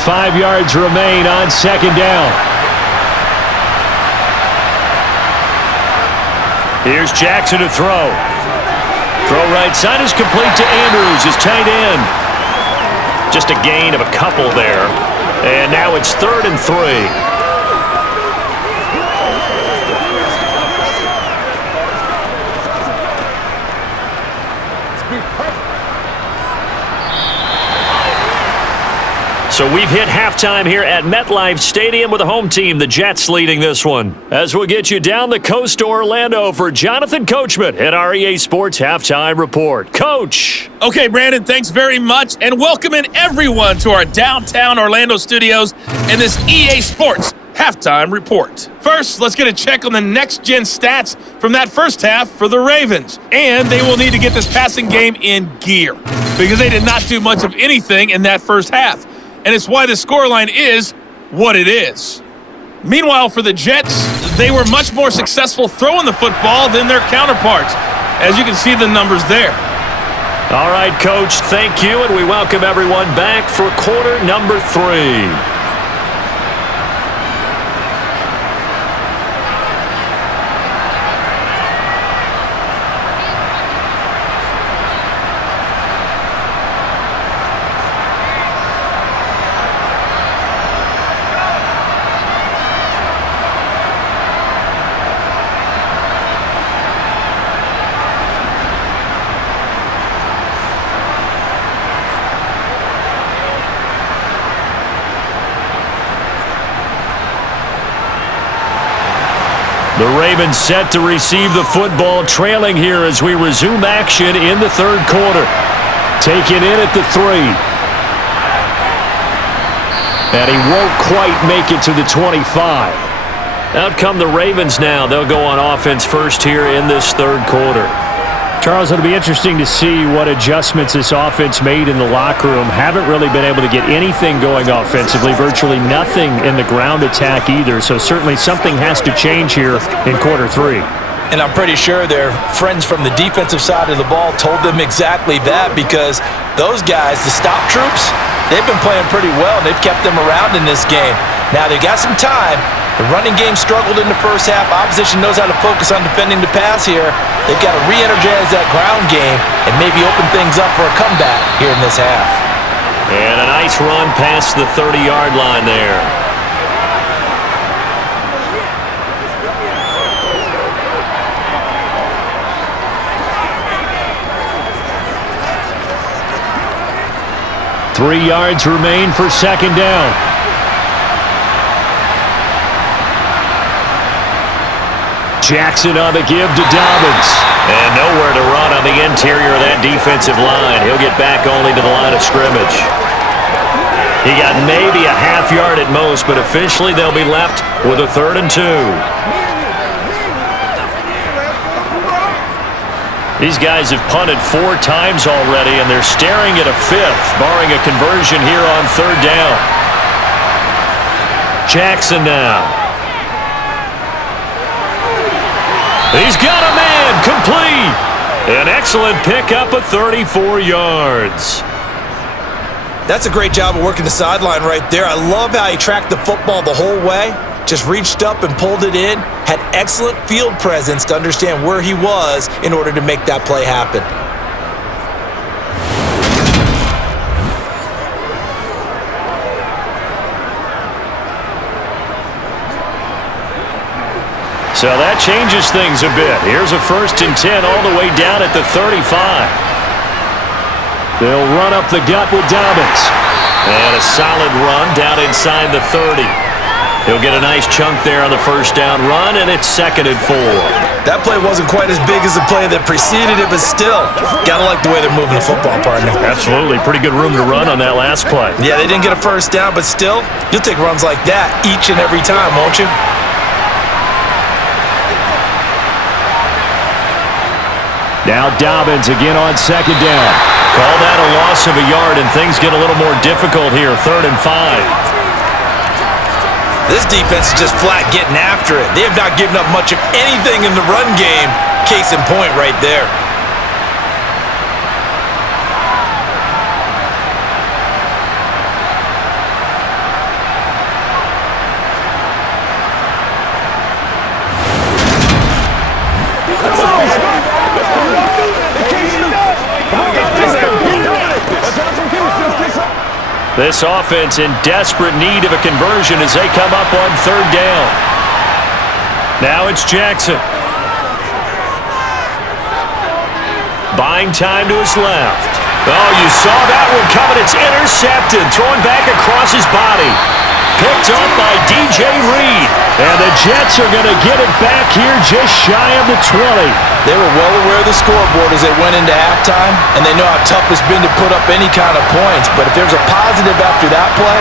5 yards remain on 2nd down. Here's Jackson to throw. Throw right side is complete to Andrews, his tight end. Just a gain of a couple there. And now it's 3rd and 3. So we've hit halftime here at MetLife Stadium with the home team, the Jets, leading this one. As we'll get you down the coast to Orlando for Jonathan Coachman at our EA Sports Halftime Report. Coach. Okay, Brandon, thanks very much, and welcoming everyone to our downtown Orlando studios and this EA Sports Halftime Report. First, let's get a check on the next-gen stats from that first half for the Ravens. And they will need to get this passing game in gear because they did not do much of anything in that first half. And it's why the scoreline is what it is. Meanwhile, for the Jets, they were much more successful throwing the football than their counterparts, as you can see the numbers there. All right, Coach, thank you, and we welcome everyone back for quarter number 3. The Ravens set to receive the football, trailing here as we resume action in the 3rd quarter. Taken in at the 3. And he won't quite make it to the 25. Out come the Ravens now. They'll go on offense first here in this 3rd quarter. Charles, it'll be interesting to see what adjustments this offense made in the locker room. Haven't really been able to get anything going offensively, virtually nothing in the ground attack either. So certainly something has to change here in quarter 3. And I'm pretty sure their friends from the defensive side of the ball told them exactly that, because those guys, the stop troops, they've been playing pretty well, and they've kept them around in this game. Now, they've got some time. The running game struggled in the first half. Opposition knows how to focus on defending the pass here. They've got to re-energize that ground game and maybe open things up for a comeback here in this half. And a nice run past the 30-yard line there. Three yards remain for 2nd down. Jackson on the give to Dobbins. And nowhere to run on the interior of that defensive line. He'll get back only to the line of scrimmage. He got maybe a half yard at most, but officially they'll be left with a 3rd and 2. These guys have punted 4 times already, and they're staring at a 5th, barring a conversion here on 3rd down. Jackson now. He's got a man, complete. An excellent pickup of 34 yards. That's a great job of working the sideline right there. I love how he tracked the football the whole way. just reached up and pulled it in, had excellent field presence to understand where he was in order to make that play happen. So that changes things a bit. Here's a 1st and 10 all the way down at the 35. They'll run up the gut with Dobbins. And a solid run down inside the 30. He'll get a nice chunk there on the 1st down run, and it's 2nd and 4. That play wasn't quite as big as the play that preceded it, but still, gotta like the way they're moving the football, partner. Absolutely. Pretty good room to run on that last play. Yeah, they didn't get a 1st down, but still, you'll take runs like that each and every time, won't you? Now Dobbins again on 2nd down. Call that a loss of a yard, and things get a little more difficult here. 3rd and 5. This defense is just flat getting after it. They have not given up much of anything in the run game. Case in point right there. This offense in desperate need of a conversion as they come up on 3rd down. Now it's Jackson. Buying time to his left. Oh, you saw that one coming. It's intercepted. Throwing back across his body. Picked up by DJ Reed. And the Jets are going to get it back here just shy of the 20. They were well aware of the scoreboard as they went into halftime, and they know how tough it's been to put up any kind of points. But if there's a positive after that play,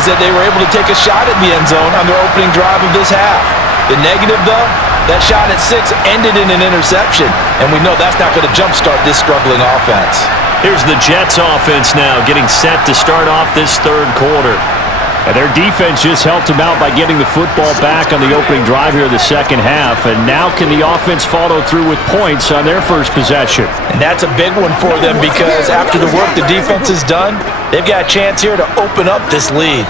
is that they were able to take a shot at the end zone on their opening drive of this half. The negative, though, that shot at 6 ended in an interception, and we know that's not going to jumpstart this struggling offense. Here's the Jets offense now getting set to start off this 3rd quarter. And their defense just helped them out by getting the football back on the opening drive here in the 2nd half. And now can the offense follow through with points on their first possession? And that's a big one for them because after the work the defense has done, they've got a chance here to open up this lead.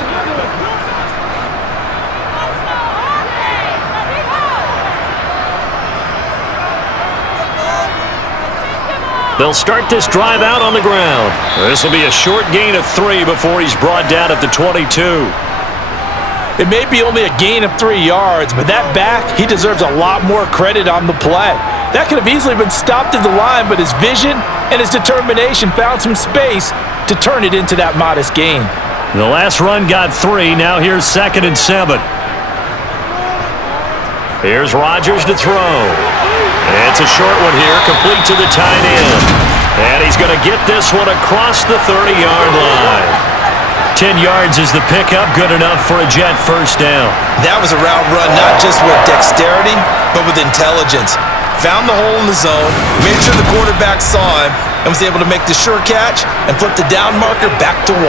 They'll start this drive out on the ground. This will be a short gain of 3 before he's brought down at the 22. It may be only a gain of 3 yards, but that back, he deserves a lot more credit on the play. That could have easily been stopped at the line, but his vision and his determination found some space to turn it into that modest gain. The last run got 3. Now here's 2nd and 7. Here's Rodgers to throw. It's a short one here, complete to the tight end. And he's going to get this one across the 30-yard line. 10 yards is the pickup, good enough for a Jet 1st down. That was a route run not just with dexterity, but with intelligence. Found the hole in the zone, made sure the quarterback saw him, and was able to make the sure catch and flip the down marker back to 1.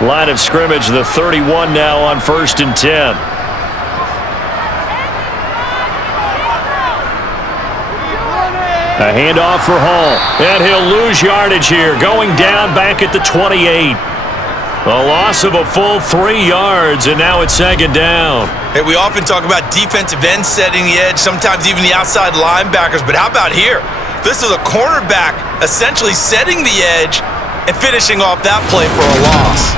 Line of scrimmage, the 31 now on 1st and 10. A handoff for Hall. And he'll lose yardage here, going down back at the 28. A loss of a full 3 yards, and now it's 2nd down. Hey, we often talk about defensive ends setting the edge, sometimes even the outside linebackers, but how about here? This is a cornerback essentially setting the edge and finishing off that play for a loss.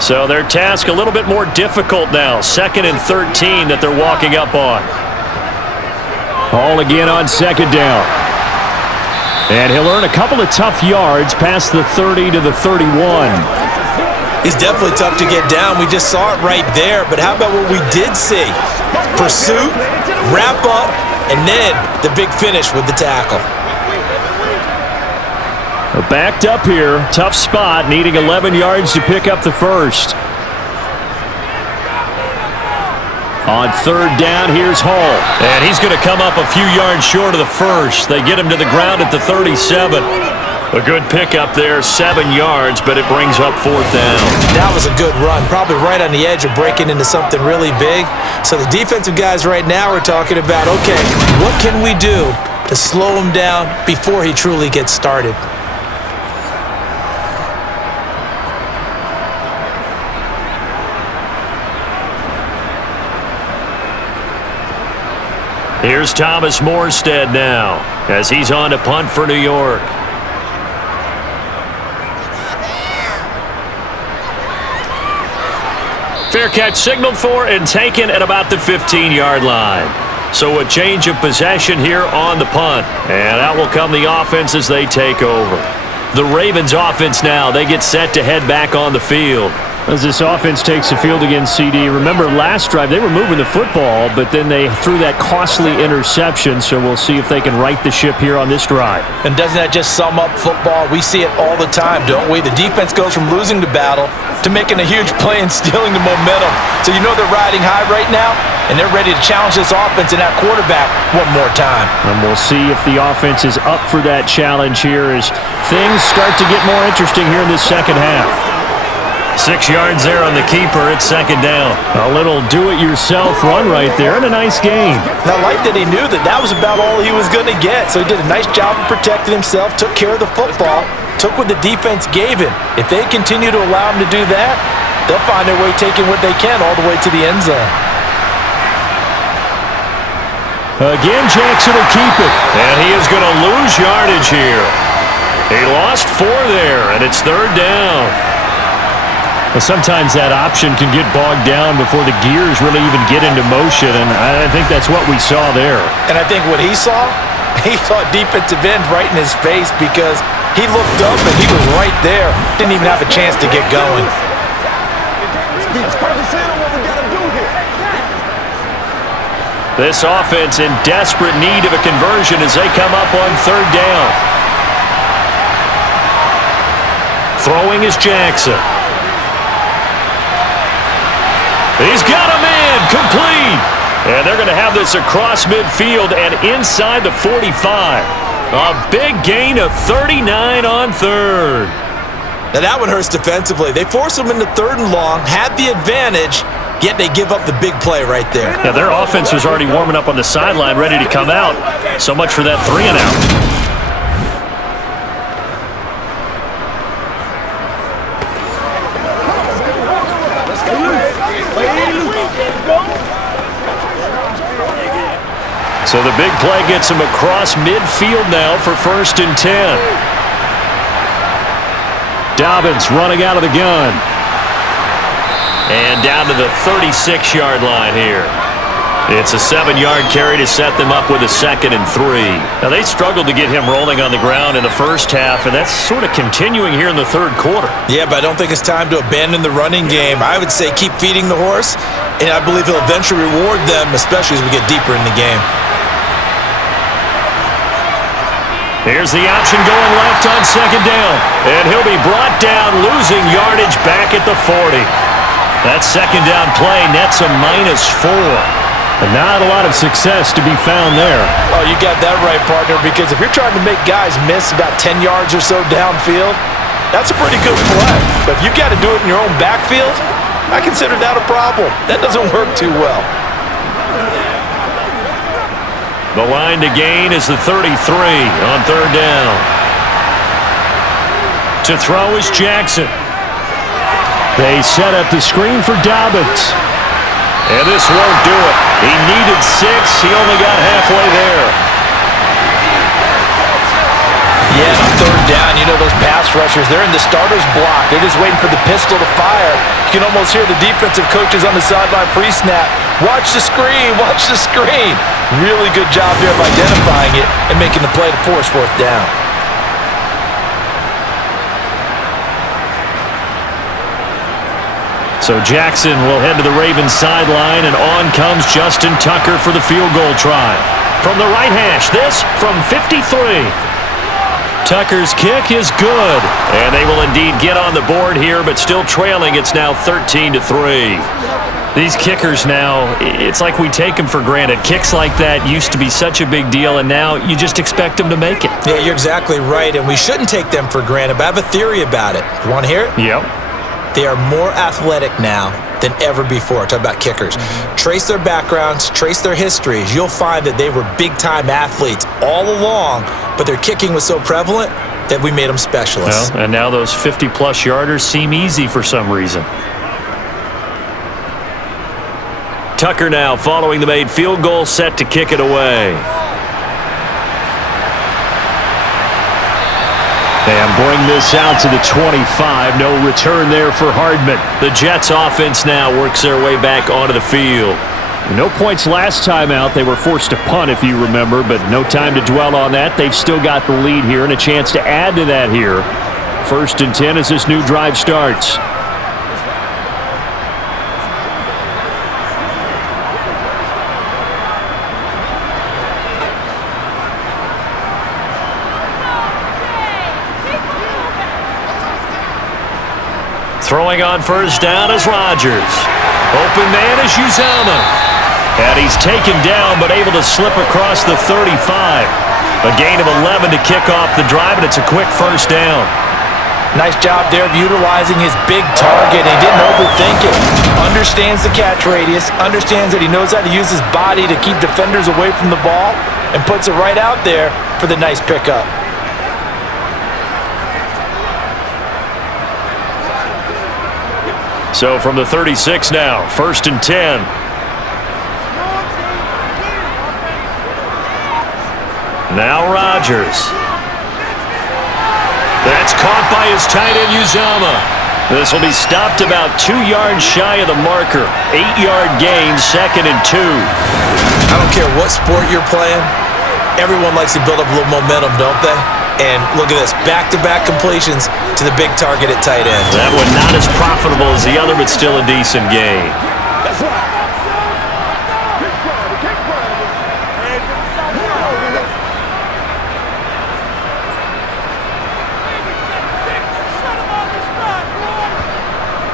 So their task a little bit more difficult now. 2nd and 13 that they're walking up on. Hall again on 2nd down. And he'll earn a couple of tough yards past the 30 to the 31. He's definitely tough to get down. We just saw it right there. But how about what we did see? Pursuit, wrap up, and then the big finish with the tackle. Backed up here, tough spot, needing 11 yards to pick up the 1st. On 3rd down, here's Hall. And he's going to come up a few yards short of the 1st. They get him to the ground at the 37. A good pickup there, 7 yards, but it brings up 4th down. That was a good run, probably right on the edge of breaking into something really big. So the defensive guys right now are talking about, okay, what can we do to slow him down before he truly gets started? Here's Thomas Morstead now as he's on to punt for New York. Fair catch signaled for and taken at about the 15-yard line. So a change of possession here on the punt. And out will come the offense as they take over. The Ravens offense now, they get set to head back on the field. As this offense takes the field against CD, remember last drive they were moving the football, but then they threw that costly interception, so we'll see if they can right the ship here on this drive. And doesn't that just sum up football? We see it all the time, don't we? The defense goes from losing the battle to making a huge play and stealing the momentum. So you know they're riding high right now, and they're ready to challenge this offense and that quarterback one more time. And we'll see if the offense is up for that challenge here as things start to get more interesting here in this second half. 6 yards there on the keeper. It's 2nd down. A little do-it-yourself run right there and a nice gain. And I like that he knew that was about all he was going to get. So he did a nice job of protecting himself, took care of the football, took what the defense gave him. If they continue to allow him to do that, they'll find their way taking what they can all the way to the end zone. Again, Jackson will keep it. And he is going to lose yardage here. He lost 4 there, and it's 3rd down. Well, sometimes that option can get bogged down before the gears really even get into motion, and I think that's what we saw there. And I think what he saw defensive end right in his face because he looked up and he was right there. Didn't even have a chance to get going. This offense in desperate need of a conversion as they come up on 3rd down. Throwing is Jackson. He's got him in, complete. And they're going to have this across midfield and inside the 45. A big gain of 39 on 3rd. Now that one hurts defensively. They force him into 3rd and long, had the advantage, yet they give up the big play right there. Yeah, their offense was already warming up on the sideline, ready to come out. So much for that 3 and out. So the big play gets him across midfield now for 1st and 10. Dobbins running out of the gun. And down to the 36-yard line here. It's a 7-yard carry to set them up with a 2nd and 3. Now, they struggled to get him rolling on the ground in the first half, and that's sort of continuing here in the 3rd quarter. Yeah, but I don't think it's time to abandon the running game. I would say keep feeding the horse, and I believe he'll eventually reward them, especially as we get deeper in the game. Here's the option going left on 2nd down. And he'll be brought down, losing yardage back at the 40. That 2nd down play nets a -4. And not a lot of success to be found there. Oh, you got that right, partner, because if you're trying to make guys miss about 10 yards or so downfield, that's a pretty good play. But if you've got to do it in your own backfield, I consider that a problem. That doesn't work too well. The line to gain is the 33 on 3rd down. To throw is Jackson. They set up the screen for Dobbins. And this won't do it. He needed 6. He only got halfway there. Yeah, on 3rd down, you know those pass rushers, they're in the starter's block. They're just waiting for the pistol to fire. You can almost hear the defensive coaches on the sideline pre-snap. Watch the screen, watch the screen. Really good job there of identifying it and making the play to force 4th down. So Jackson will head to the Ravens sideline, and on comes Justin Tucker for the field goal try. From the right hash, this from 53. Tucker's kick is good, and they will indeed get on the board here, but still trailing. It's now 13-3. These kickers now, it's like we take them for granted. Kicks like that used to be such a big deal, and now you just expect them to make it. Yeah, you're exactly right, and we shouldn't take them for granted, but I have a theory about it. You want to hear it? Yep. They are more athletic now than ever before. Talk about kickers. Trace their backgrounds, trace their histories. You'll find that they were big-time athletes all along, but their kicking was so prevalent that we made them specialists. Well, and now those 50-plus yarders seem easy for some reason. Tucker now following the made field goal, set to kick it away. And bring this out to the 25. No return there for Hardman. The Jets offense now works their way back onto the field. No points last time out. They were forced to punt, if you remember, but no time to dwell on that. They've still got the lead here and a chance to add to that here. 1st and 10 as this new drive starts. Throwing on 1st down is Rodgers. Open man is Uzomah. And he's taken down but able to slip across the 35. A gain of 11 to kick off the drive, and it's a quick 1st down. Nice job there of utilizing his big target. He didn't overthink it. Understands the catch radius. Understands that he knows how to use his body to keep defenders away from the ball, and puts it right out there for the nice pickup. So from the 36 now, 1st and 10. Now Rodgers. That's caught by his tight end Uzomah. This will be stopped about 2 yards shy of the marker. 8-yard gain, 2nd and 2. I don't care what sport you're playing. Everyone likes to build up a little momentum, don't they? And look at this, back-to-back completions to the big target at tight end. That one not as profitable as the other, but still a decent gain. That's right.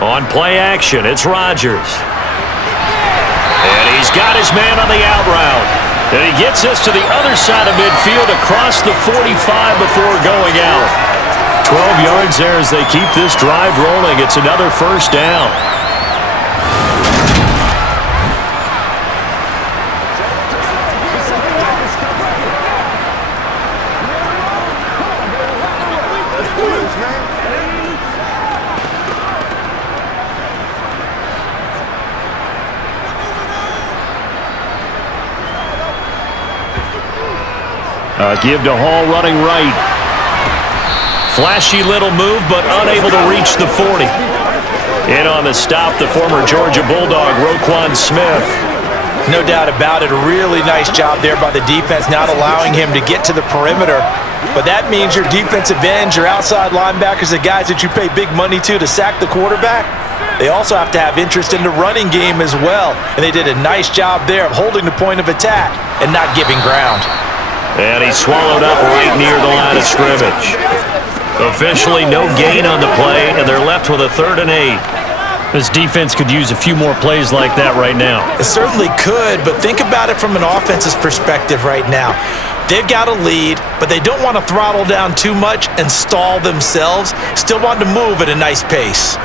On play action, it's Rodgers. And he's got his man on the out route. And he gets us to the other side of midfield across the 45 before going out. 12 yards there as they keep this drive rolling. It's another 1st down. Give to Hall running right. Flashy little move, but unable to reach the 40. In on the stop, the former Georgia Bulldog, Roquan Smith. No doubt about it. A really nice job there by the defense, not allowing him to get to the perimeter. But that means your defensive ends, your outside linebackers, the guys that you pay big money to sack the quarterback, they also have to have interest in the running game as well. And they did a nice job there of holding the point of attack and not giving ground. And he's swallowed up right near the line of scrimmage. Officially no gain on the play, and they're left with a 3rd and 8. This defense could use a few more plays like that right now. It certainly could, but think about it from an offense's perspective right now. They've got a lead, but they don't want to throttle down too much and stall themselves. Still want to move at a nice pace.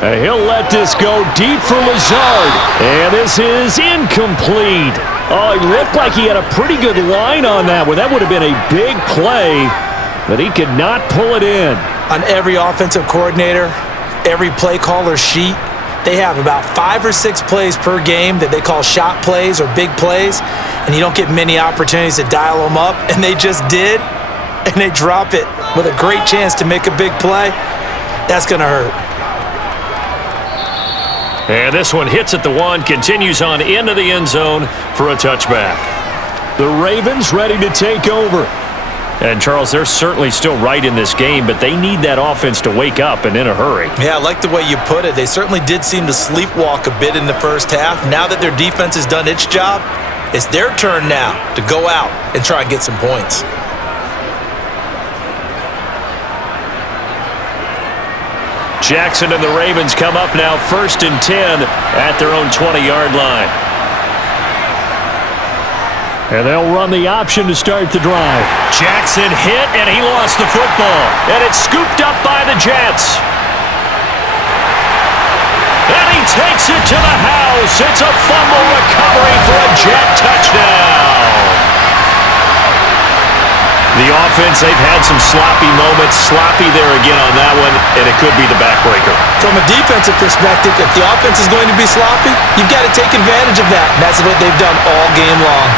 And he'll let this go deep for Lazard. And this is incomplete. Oh, it looked like he had a pretty good line on that one. That would have been a big play, but he could not pull it in. On every offensive coordinator, every play caller sheet, they have about 5 or 6 plays per game that they call shot plays or big plays, and you don't get many opportunities to dial them up, and they just did, and they drop it with a great chance to make a big play. That's going to hurt. And this one hits at the 1, continues on into the end zone for a touchback. The Ravens ready to take over. And, Charles, they're certainly still right in this game, but they need that offense to wake up and in a hurry. Yeah, I like the way you put it. They certainly did seem to sleepwalk a bit in the first half. Now that their defense has done its job, it's their turn now to go out and try and get some points. Jackson and the Ravens come up now 1st and 10 at their own 20-yard line. And they'll run the option to start the drive. Jackson hit, and he lost the football. And it's scooped up by the Jets. And he takes it to the house. It's a fumble recovery for a Jet touchdown. The offense, they've had some sloppy moments. Sloppy there again on that one, and it could be the backbreaker. From a defensive perspective, if the offense is going to be sloppy, you've got to take advantage of that. And that's what they've done all game long.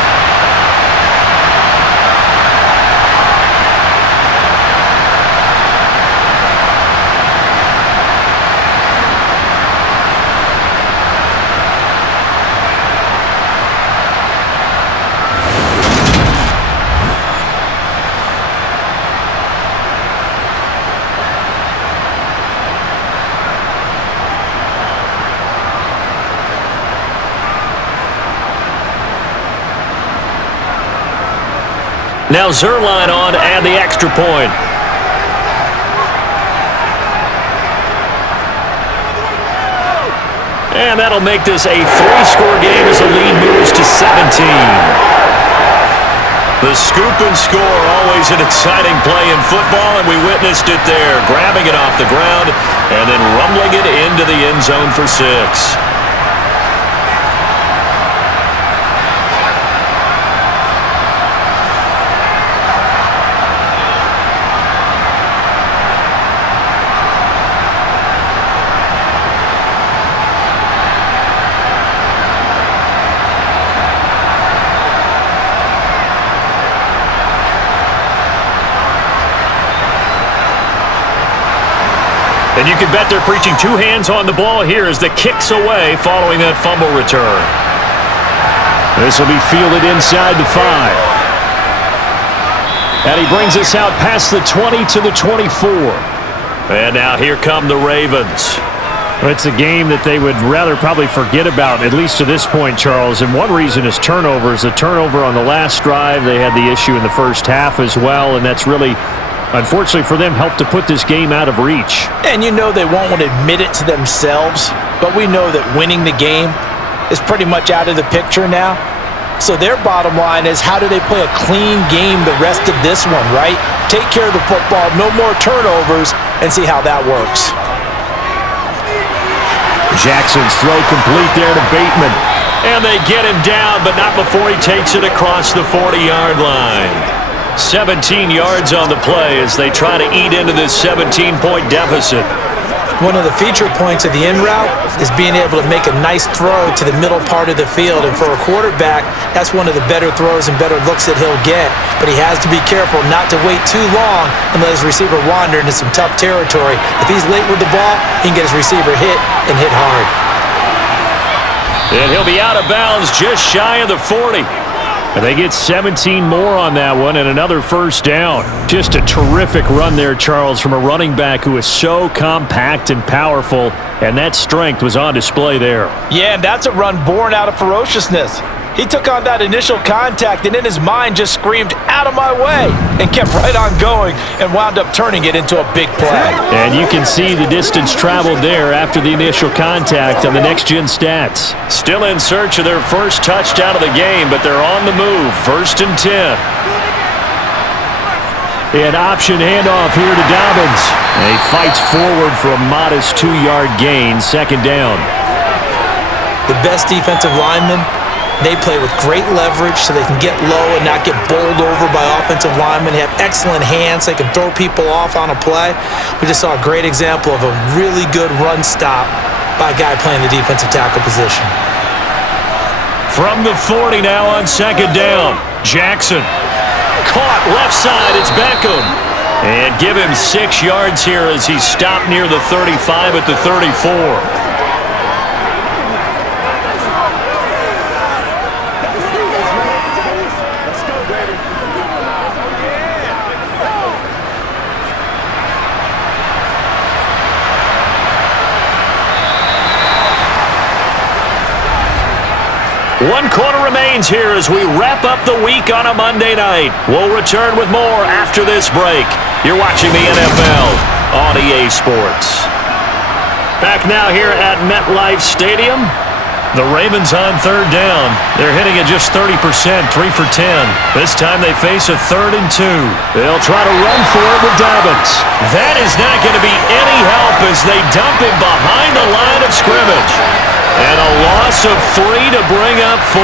Now Zerline on and the extra point. And that'll make this a 3-score game as the lead moves to 17. The scoop and score, always an exciting play in football, and we witnessed it there, grabbing it off the ground and then rumbling it into the end zone for 6. And you can bet they're preaching 2 hands on the ball here as the kick's away following that fumble return. This will be fielded inside the 5. And he brings us out past the 20 to the 24. And now here come the Ravens. It's a game that they would rather probably forget about, at least to this point, Charles. And one reason is turnovers. The turnover on the last drive, they had the issue in the first half as well, and that's really, unfortunately for them, helped to put this game out of reach. And you know they won't want to admit it to themselves, but we know that winning the game is pretty much out of the picture now. So their bottom line is, how do they play a clean game the rest of this one, right? Take care of the football, no more turnovers, and see how that works. Jackson's throw complete there to Bateman. And they get him down, but not before he takes it across the 40-yard line. 17 yards on the play as they try to eat into this 17-point deficit. One of the feature points of the in route is being able to make a nice throw to the middle part of the field. And for a quarterback, that's one of the better throws and better looks that he'll get. But he has to be careful not to wait too long and let his receiver wander into some tough territory. If he's late with the ball, he can get his receiver hit and hit hard. And he'll be out of bounds just shy of the 40. And they get 17 more on that one and another first down. Just a terrific run there, Charles, from a running back who is so compact and powerful, and that strength was on display there. Yeah, and that's a run born out of ferociousness. He took on that initial contact and in his mind just screamed, "Out of my way," and kept right on going and wound up turning it into a big play. And you can see the distance traveled there after the initial contact on the next-gen stats. Still in search of their first touchdown of the game, but they're on the move. 1st and 10. An option handoff here to Dobbins. And he fights forward for a modest 2-yard gain, 2nd down. The best defensive linemen, they play with great leverage so they can get low and not get bowled over by offensive linemen. They have excellent hands. They can throw people off on a play. We just saw a great example of a really good run stop by a guy playing the defensive tackle position. From the 40 now on 2nd down. Jackson. Caught left side. It's Beckham. And give him 6 yards here as he stopped near the 35 at the 34. One quarter remains here as we wrap up the week on a Monday night. We'll return with more after this break. You're watching the NFL on EA Sports. Back now here at MetLife Stadium. The Ravens on third down. They're hitting at just 30%, 3 for 10. This time they face a 3rd and 2. They'll try to run for it with Dobbins. That is not going to be any help as they dump him behind the line of scrimmage. And a loss of 3 to bring up 4.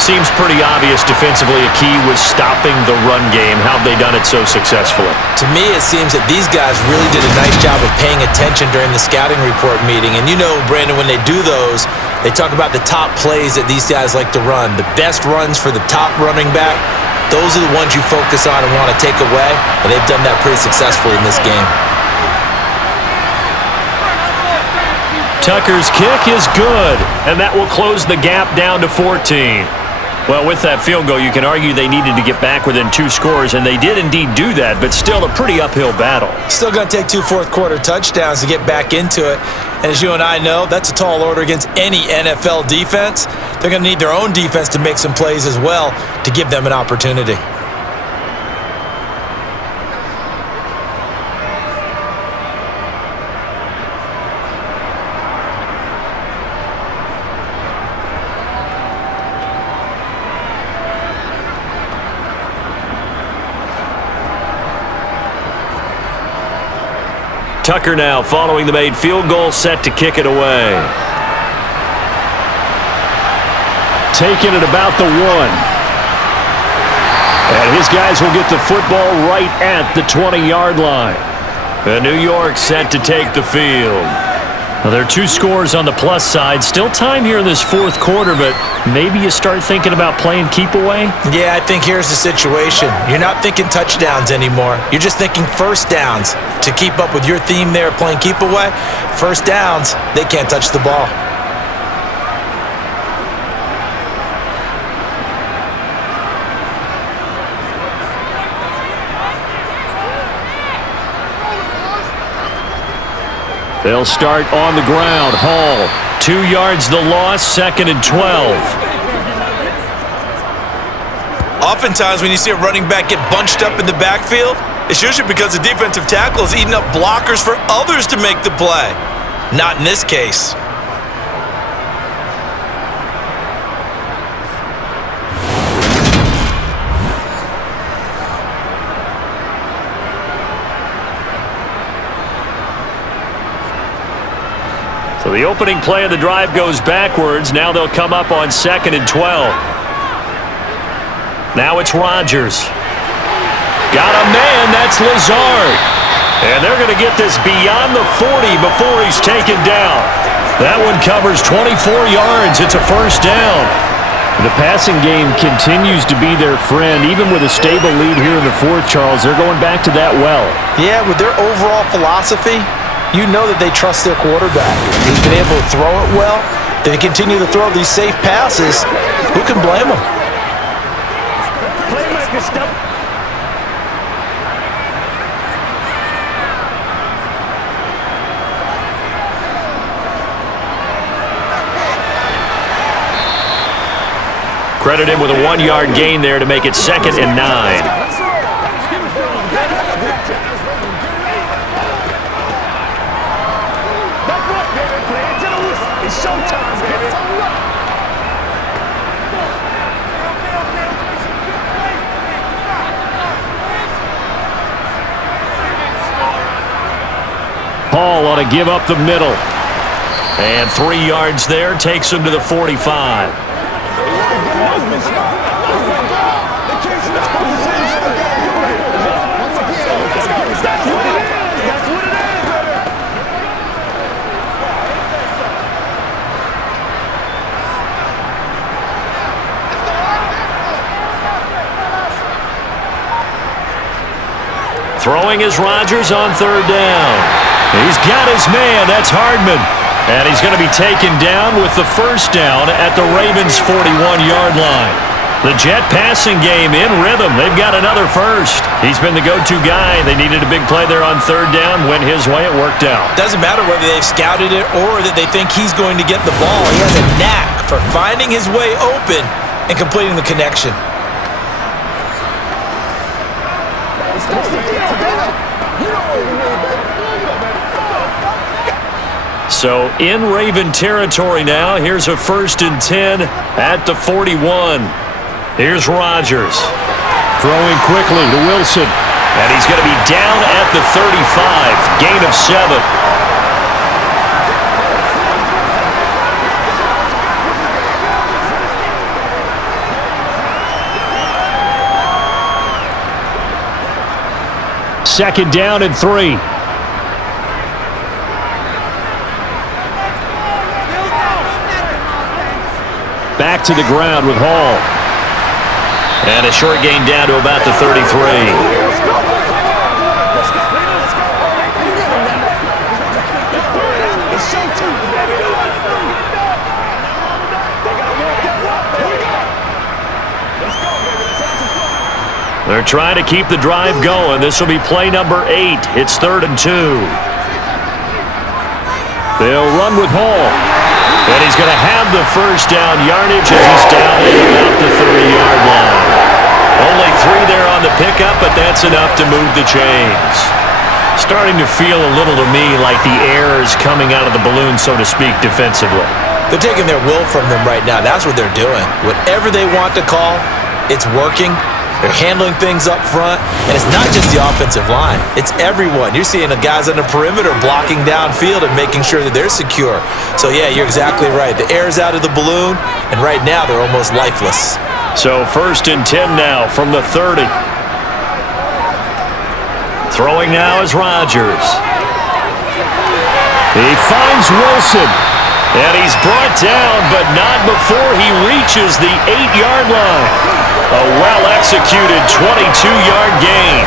Seems pretty obvious defensively a key was stopping the run game. How have they done it so successfully? To me, it seems that these guys really did a nice job of paying attention during the scouting report meeting. And you know, Brandon, when they do those, they talk about the top plays that these guys like to run. The best runs for the top running back, those are the ones you focus on and want to take away. And they've done that pretty successfully in this game. Tucker's kick is good, and that will close the gap down to 14. Well, with that field goal, you can argue they needed to get back within 2 scores, and they did indeed do that, but still a pretty uphill battle. Still going to take 2 fourth-quarter touchdowns to get back into it. And as you and I know, that's a tall order against any NFL defense. They're going to need their own defense to make some plays as well to give them an opportunity. Tucker now following the made field goal, set to kick it away. Taking it about the 1. And his guys will get the football right at the 20-yard line. And New York set to take the field. Now, there are 2 scores on the plus side. Still time here in this 4th quarter, but maybe you start thinking about playing keep away? Yeah, I think here's the situation. You're not thinking touchdowns anymore. You're just thinking first downs. To keep up with your theme there, playing keep away, first downs, they can't touch the ball. They'll start on the ground. Hall, 2 yards the loss, 2nd and 12. Oftentimes when you see a running back get bunched up in the backfield, it's usually because the defensive tackle is eating up blockers for others to make the play. Not in this case. So the opening play of the drive goes backwards. Now they'll come up on 2nd and 12. Now it's Rodgers. Got a man, that's Lazard. And they're going to get this beyond the 40 before he's taken down. That one covers 24 yards. It's a first down. The passing game continues to be their friend. Even with a stable lead here in the 4th, Charles, they're going back to that well. Yeah, with their overall philosophy, you know that they trust their quarterback. He's been able to throw it well. They continue to throw these safe passes. Who can blame them? Playmaker step. Credit him with a 1-yard gain there to make it 2nd and 9. Hall ought to give up the middle. And 3 yards there takes him to the 45. Throwing is Rodgers on 3rd down. He's got his man. That's Hardman. And he's going to be taken down with the first down at the Ravens' 41-yard line. The Jet passing game in rhythm. They've got another first. He's been the go-to guy. They needed a big play there on 3rd down. Went his way. It worked out. Doesn't matter whether they've scouted it or that they think he's going to get the ball. He has a knack for finding his way open and completing the connection. So in Raven territory now. Here's a 1st and 10 at the 41. Here's Rodgers. Throwing quickly to Wilson. And he's going to be down at the 35. Gain of 7. Second down and 3. Back to the ground with Hall. And a short gain down to about the 33. They're trying to keep the drive going. This will be play number 8. It's 3rd and 2. They'll run with Hall. And he's going to have the first down yardage as he's down at about the 30-yard line. Only 3 there on the pickup, but that's enough to move the chains. Starting to feel a little to me like the air is coming out of the balloon, so to speak, defensively. They're taking their will from them right now. That's what they're doing. Whatever they want to call, it's working. They're handling things up front, and it's not just the offensive line. It's everyone. You're seeing the guys on the perimeter blocking downfield and making sure that they're secure. So, yeah, you're exactly right. The air's out of the balloon, and right now they're almost lifeless. So 1st and 10 now from the 30. Throwing now is Rodgers. He finds Wilson. And he's brought down, but not before he reaches the 8-yard line. A well-executed 22-yard gain.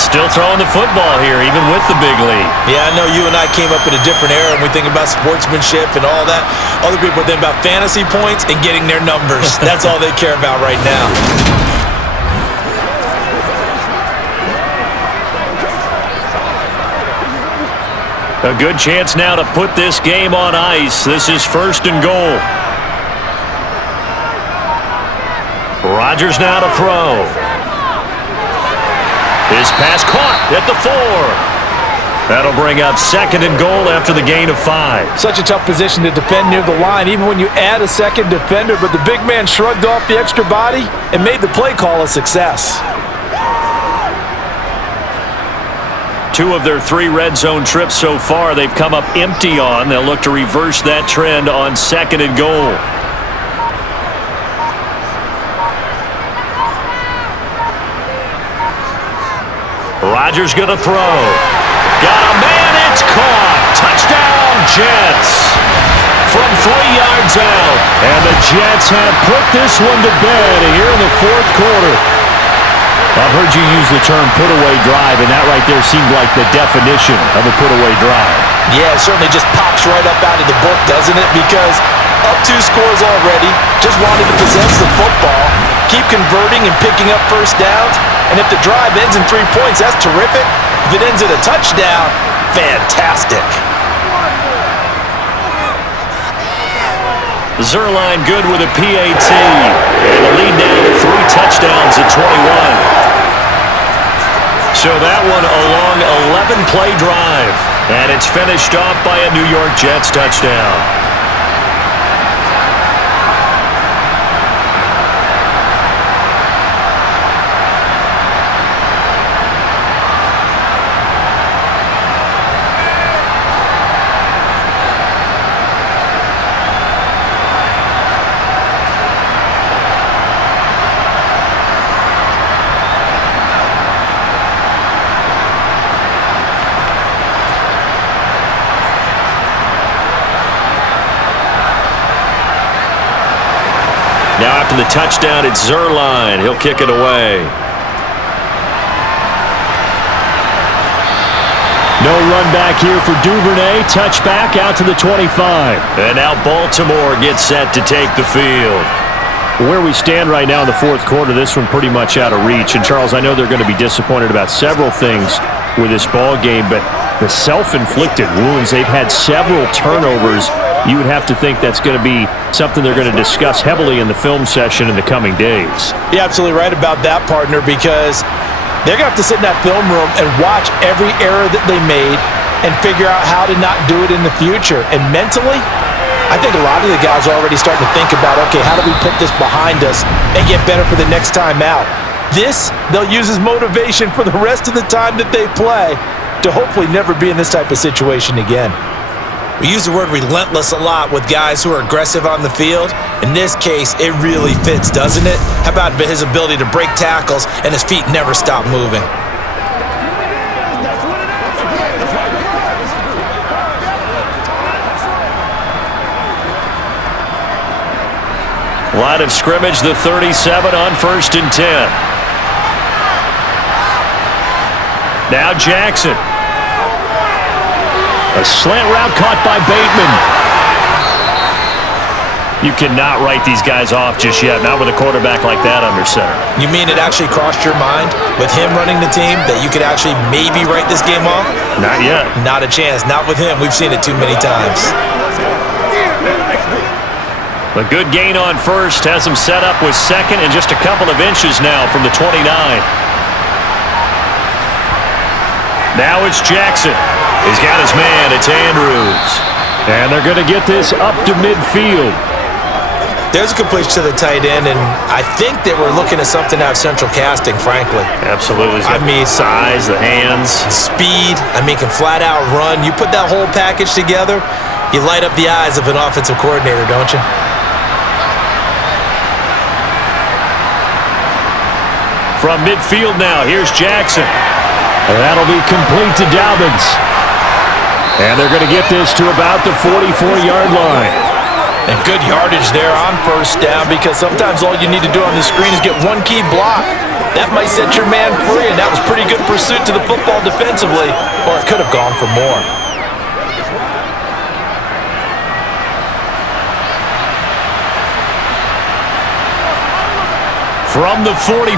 Still throwing the football here, even with the big lead. Yeah, I know you and I came up in a different era, and we think about sportsmanship and all that. Other people are thinking about fantasy points and getting their numbers. That's all they care about right now. A good chance now to put this game on ice. This is 1st and goal. Rodgers now to throw. His pass caught at the 4. That'll bring up 2nd and goal after the gain of 5. Such a tough position to defend near the line, even when you add a second defender, but the big man shrugged off the extra body and made the play call a success. 2 of their 3 red zone trips so far they've come up empty on. They'll look to reverse that trend on 2nd and goal. Rodgers going to throw. Got a man, it's caught. Touchdown, Jets. From 3 yards out. And the Jets have put this one to bed here in the 4th quarter. I've heard you use the term put-away drive, and that right there seemed like the definition of a put-away drive. Yeah, it certainly just pops right up out of the book, doesn't it? Because up 2 scores already, just wanted to possess the football, keep converting and picking up first downs, and if the drive ends in 3 points, that's terrific. If it ends in a touchdown, fantastic. Zerline good with a PAT. And the lead now to 3 touchdowns at 21. So that one a long 11-play drive. And it's finished off by a New York Jets touchdown. Now after the touchdown, it's Zerline. He'll kick it away. No run back here for Duvernay. Touchback out to the 25. And now Baltimore gets set to take the field. Where we stand right now in the 4th quarter, this one pretty much out of reach. And, Charles, I know they're going to be disappointed about several things with this ball game, but the self-inflicted wounds, they've had several turnovers. You would have to think that's going to be something they're going to discuss heavily in the film session in the coming days. You're absolutely right about that, partner, because they're going to have to sit in that film room and watch every error that they made and figure out how to not do it in the future. And mentally, I think a lot of the guys are already starting to think about, okay, how do we put this behind us and get better for the next time out? This, they'll use as motivation for the rest of the time that they play to hopefully never be in this type of situation again. We use the word relentless a lot with guys who are aggressive on the field. In this case, it really fits, doesn't it? How about his ability to break tackles and his feet never stop moving? Line of scrimmage, the 37 on 1st and 10. Now Jackson. A slant route caught by Bateman. You cannot write these guys off just yet, not with a quarterback like that under center. You mean it actually crossed your mind with him running the team that you could actually maybe write this game off? Not yet. Not a chance. Not with him. We've seen it too many times. A good gain on first has him set up with second and just a couple of inches now from the 29. Now it's Jackson. He's got his man. It's Andrews. And they're going to get this up to midfield. There's a completion to the tight end, and I think that we're looking at something out of central casting, frankly. Absolutely. I mean, size, the hands. Speed. I mean, can flat out run. You put that whole package together, you light up the eyes of an offensive coordinator, don't you? From midfield now, here's Jackson. And that'll be complete to Dobbins. And they're going to get this to about the 44-yard line. And good yardage there on first down, because sometimes all you need to do on the screen is get one key block. That might set your man free, and that was pretty good pursuit to the football defensively, or it could have gone for more. From the 44,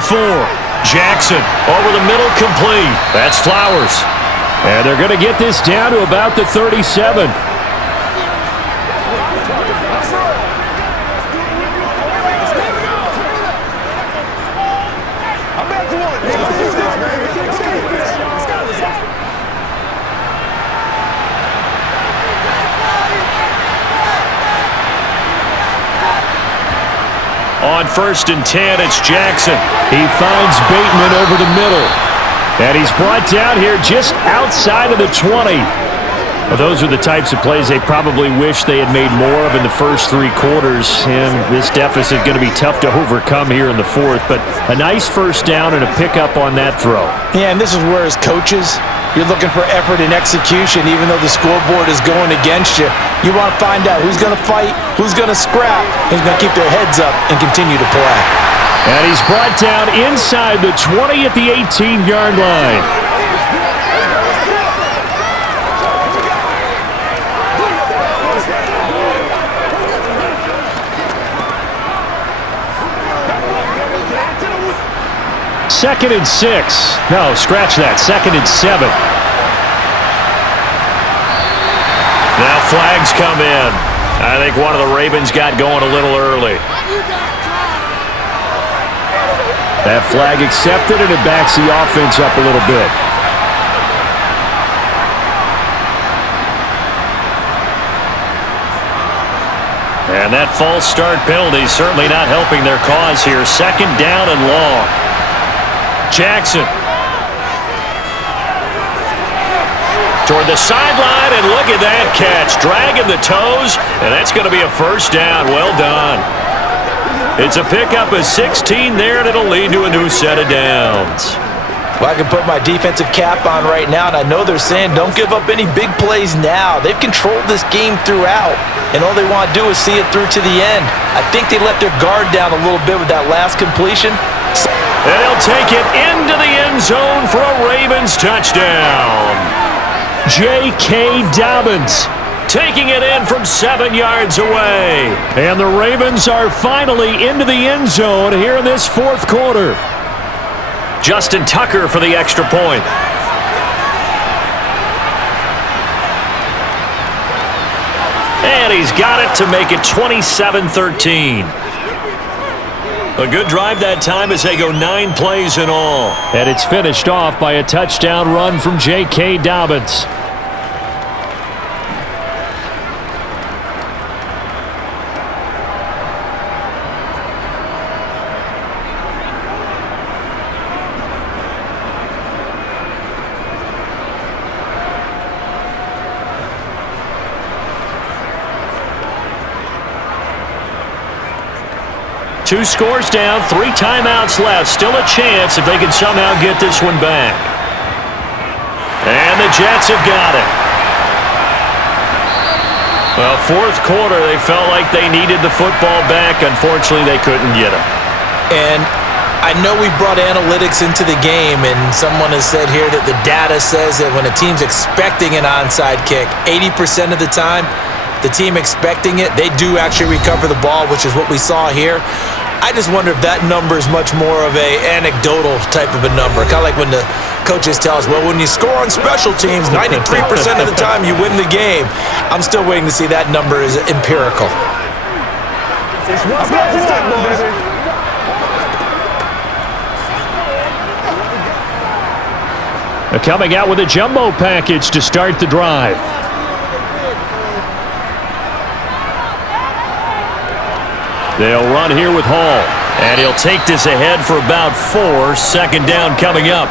Jackson over the middle, complete. That's Flowers. And they're going to get this down to about the 37. On 1st and 10, it's Jackson. He finds Bateman over the middle. And he's brought down here just outside of the 20. Well, those are the types of plays they probably wish they had made more of in the first 3 quarters. And this deficit going to be tough to overcome here in the 4th. But a nice first down and a pickup on that throw. Yeah, and this is where, as coaches, you're looking for effort and execution, even though the scoreboard is going against you. You want to find out who's going to fight, who's going to scrap, who's going to keep their heads up and continue to play. And he's brought down inside the 20 at the 18-yard line. Second and 6. No, scratch that. 2nd and 7. Now flags come in. I think one of the Ravens got going a little early. That flag accepted, and it backs the offense up a little bit. And that false start penalty certainly not helping their cause here. 2nd down and long. Jackson. Toward the sideline, and look at that catch. Dragging the toes, and that's going to be a first down. Well done. It's a pickup of 16 there, and it'll lead to a new set of downs. Well, I can put my defensive cap on right now, and I know they're saying don't give up any big plays now. They've controlled this game throughout, and all they want to do is see it through to the end. I think they let their guard down a little bit with that last completion. And they'll take it into the end zone for a Ravens touchdown. J.K. Dobbins taking it in from 7 yards away. And the Ravens are finally into the end zone here in this 4th quarter. Justin Tucker for the extra point. And he's got it to make it 27-13. A good drive that time as they go 9 plays in all. And it's finished off by a touchdown run from J.K. Dobbins. 2 scores down, 3 timeouts left. Still a chance if they can somehow get this one back. And the Jets have got it. Well, fourth quarter, they felt like they needed the football back. Unfortunately, they couldn't get it. And I know we brought analytics into the game, and someone has said here that the data says that when a team's expecting an onside kick, 80% of the time, the team expecting it, they do actually recover the ball, which is what we saw here. I just wonder if that number is much more of a anecdotal type of a number. Kind of like when the coaches tell us, well, when you score on special teams, 93% of the time you win the game. I'm still waiting to see that number is empirical. It's one step, boys. Coming out with a jumbo package to start the drive. They'll run here with Hall, and he'll take this ahead for about 4. Second down coming up.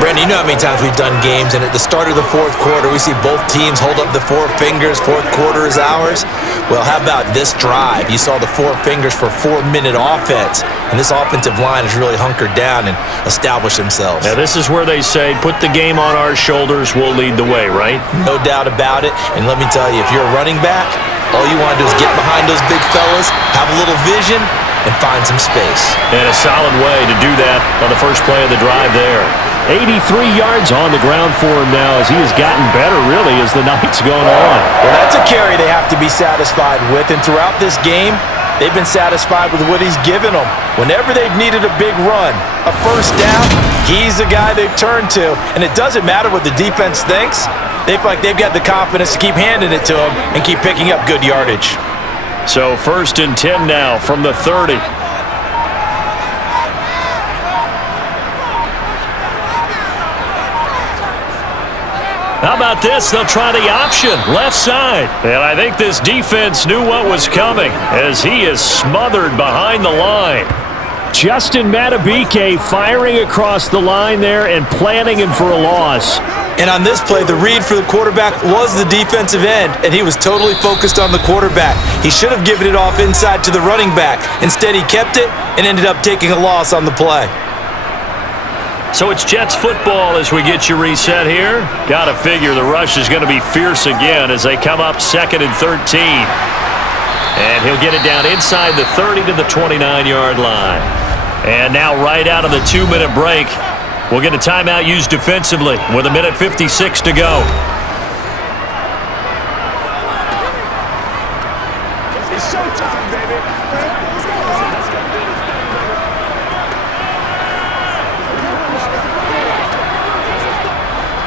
Brandon, you know how many times we've done games, and at the start of the fourth quarter, we see both teams hold up the 4 fingers, fourth quarter is ours. Well, how about this drive? You saw the 4 fingers for 4-minute offense, and this offensive line has really hunkered down and established themselves. Now, this is where they say, put the game on our shoulders, we'll lead the way, right? No doubt about it, and let me tell you, if you're a running back, all you want to do is get behind those big fellas, have a little vision, and find some space. And a solid way to do that on the first play of the drive there. 83 yards on the ground for him now as he has gotten better, really, as the night's gone on. Well, that's a carry they have to be satisfied with, and throughout this game, they've been satisfied with what he's given them. Whenever they've needed a big run, a first down, he's the guy they've turned to, and it doesn't matter what the defense thinks. They feel like they've got the confidence to keep handing it to him and keep picking up good yardage. So 1st and 10 now from the 30. How about this? They'll try the option, left side. And I think this defense knew what was coming as he is smothered behind the line. Justin Matabike firing across the line there and planting him for a loss. And on this play, the read for the quarterback was the defensive end, and he was totally focused on the quarterback. He should have given it off inside to the running back. Instead, he kept it and ended up taking a loss on the play. So it's Jets football as we get you reset here. Got to figure the rush is going to be fierce again as they come up 2nd and 13. And he'll get it down inside the 30 to the 29-yard line. And now right out of the 2-minute break, we'll get a timeout used defensively with 1:56 to go. It's showtime, baby.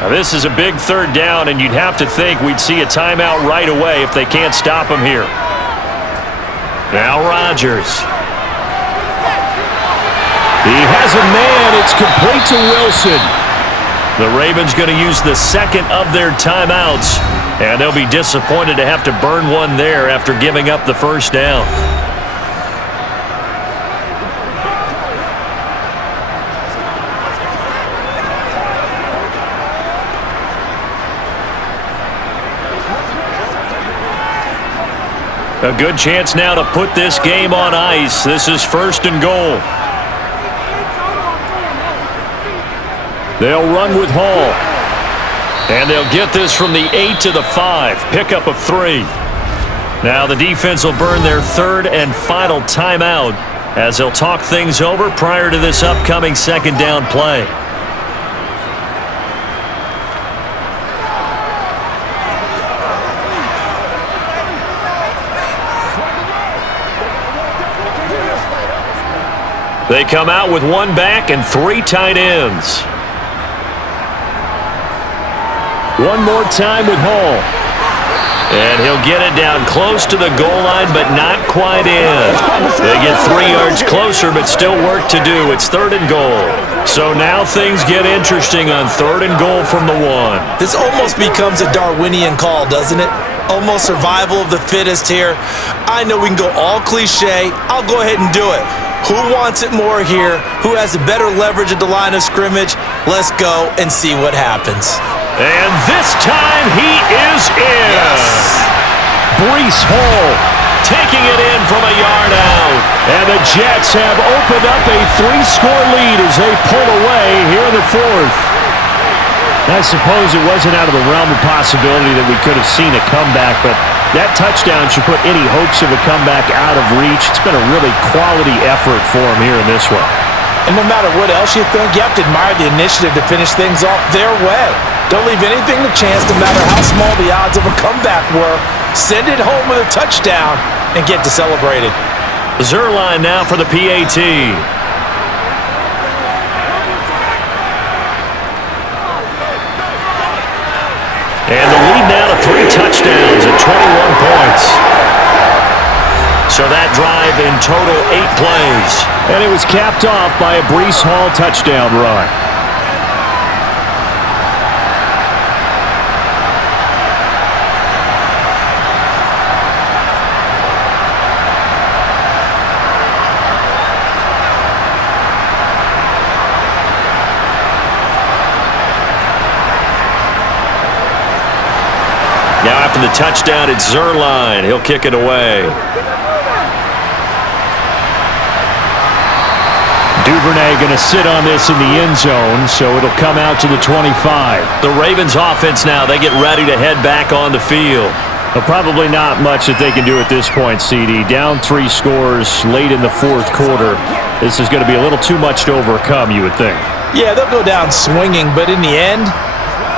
Now this is a big 3rd down, and you'd have to think we'd see a timeout right away if they can't stop him here. Now Rodgers. He has a man. It's complete to Wilson. The Ravens going to use the 2nd of their timeouts, and they'll be disappointed to have to burn one there after giving up the 1st down. A good chance now to put this game on ice. This is 1st and goal. They'll run with Hall. And they'll get this from the 8 to the 5. Pickup of 3. Now the defense will burn their 3rd and final timeout as they'll talk things over prior to this upcoming 2nd down play. They come out with 1 back and 3 tight ends. One more time with Hall. And he'll get it down close to the goal line, but not quite in. They get 3 yards closer, but still work to do. It's 3rd and goal. So now things get interesting on 3rd and goal from the 1. This almost becomes a Darwinian call, doesn't it? Almost survival of the fittest here. I know we can go all cliche. I'll go ahead and do it. Who wants it more here? Who has a better leverage at the line of scrimmage? Let's go and see what happens. And this time he is in. Yes. Breece Hall taking it in from a yard out. And the Jets have opened up a 3-score lead as they pull away here in the fourth. I suppose it wasn't out of the realm of possibility that we could have seen a comeback, but that touchdown should put any hopes of a comeback out of reach. It's been a really quality effort for them here in this one. And no matter what else you think, you have to admire the initiative to finish things off their way. Don't leave anything to chance, no matter how small the odds of a comeback were. Send it home with a touchdown and get to celebrate it. Zerline now for the PAT. And the lead now to 3 touchdowns at 21 points. So that drive in total 8 plays. And it was capped off by a Breece Hall touchdown run. Now after the touchdown, it's Zerline. He'll kick it away. Duvernay going to sit on this in the end zone, so it'll come out to the 25. The Ravens offense now, they get ready to head back on the field. Well, probably not much that they can do at this point, CD. Down 3 scores late in the fourth quarter. This is going to be a little too much to overcome, you would think. Yeah, they'll go down swinging, but in the end,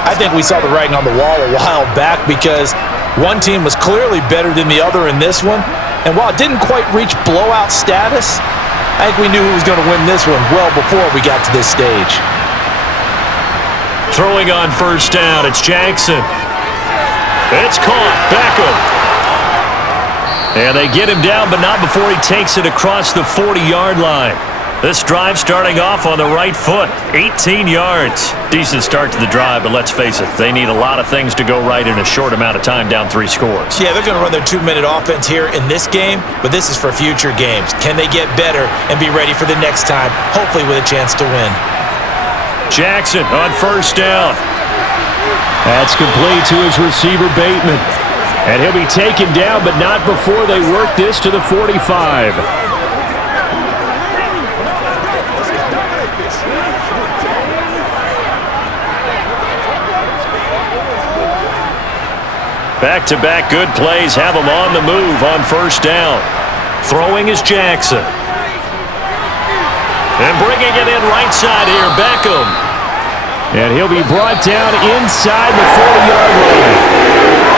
I think we saw the writing on the wall a while back because one team was clearly better than the other in this one. And while it didn't quite reach blowout status, I think we knew who was going to win this one well before we got to this stage. Throwing on first down, it's Jackson. It's caught. Beckham. And they get him down, but not before he takes it across the 40-yard line. This drive starting off on the right foot, 18 yards. Decent start to the drive, but let's face it, they need a lot of things to go right in a short amount of time, down 3 scores. Yeah, they're going to run their 2-minute offense here in this game, but this is for future games. Can they get better and be ready for the next time, hopefully with a chance to win? Jackson on first down. That's complete to his receiver, Bateman. And he'll be taken down, but not before they work this to the 45. Back-to-back good plays have him on the move on first down. Throwing is Jackson. And bringing it in right side here, Beckham. And he'll be brought down inside the 40-yard line.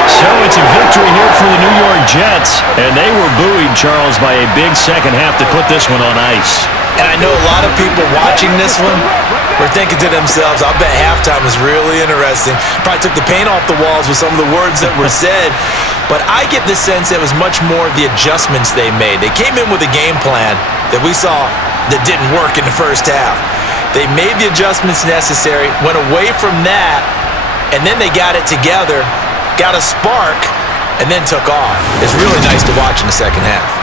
So it's a victory here for the New York Jets. And they were buoyed, Charles, by a big second half to put this one on ice. And I know a lot of people watching this one were thinking to themselves, I'll bet halftime was really interesting. Probably took the paint off the walls with some of the words that were said. But I get the sense it was much more the adjustments they made. They came in with a game plan that we saw that didn't work in the first half. They made the adjustments necessary, went away from that, and then they got it together, got a spark, and then took off. It's really nice to watch in the second half.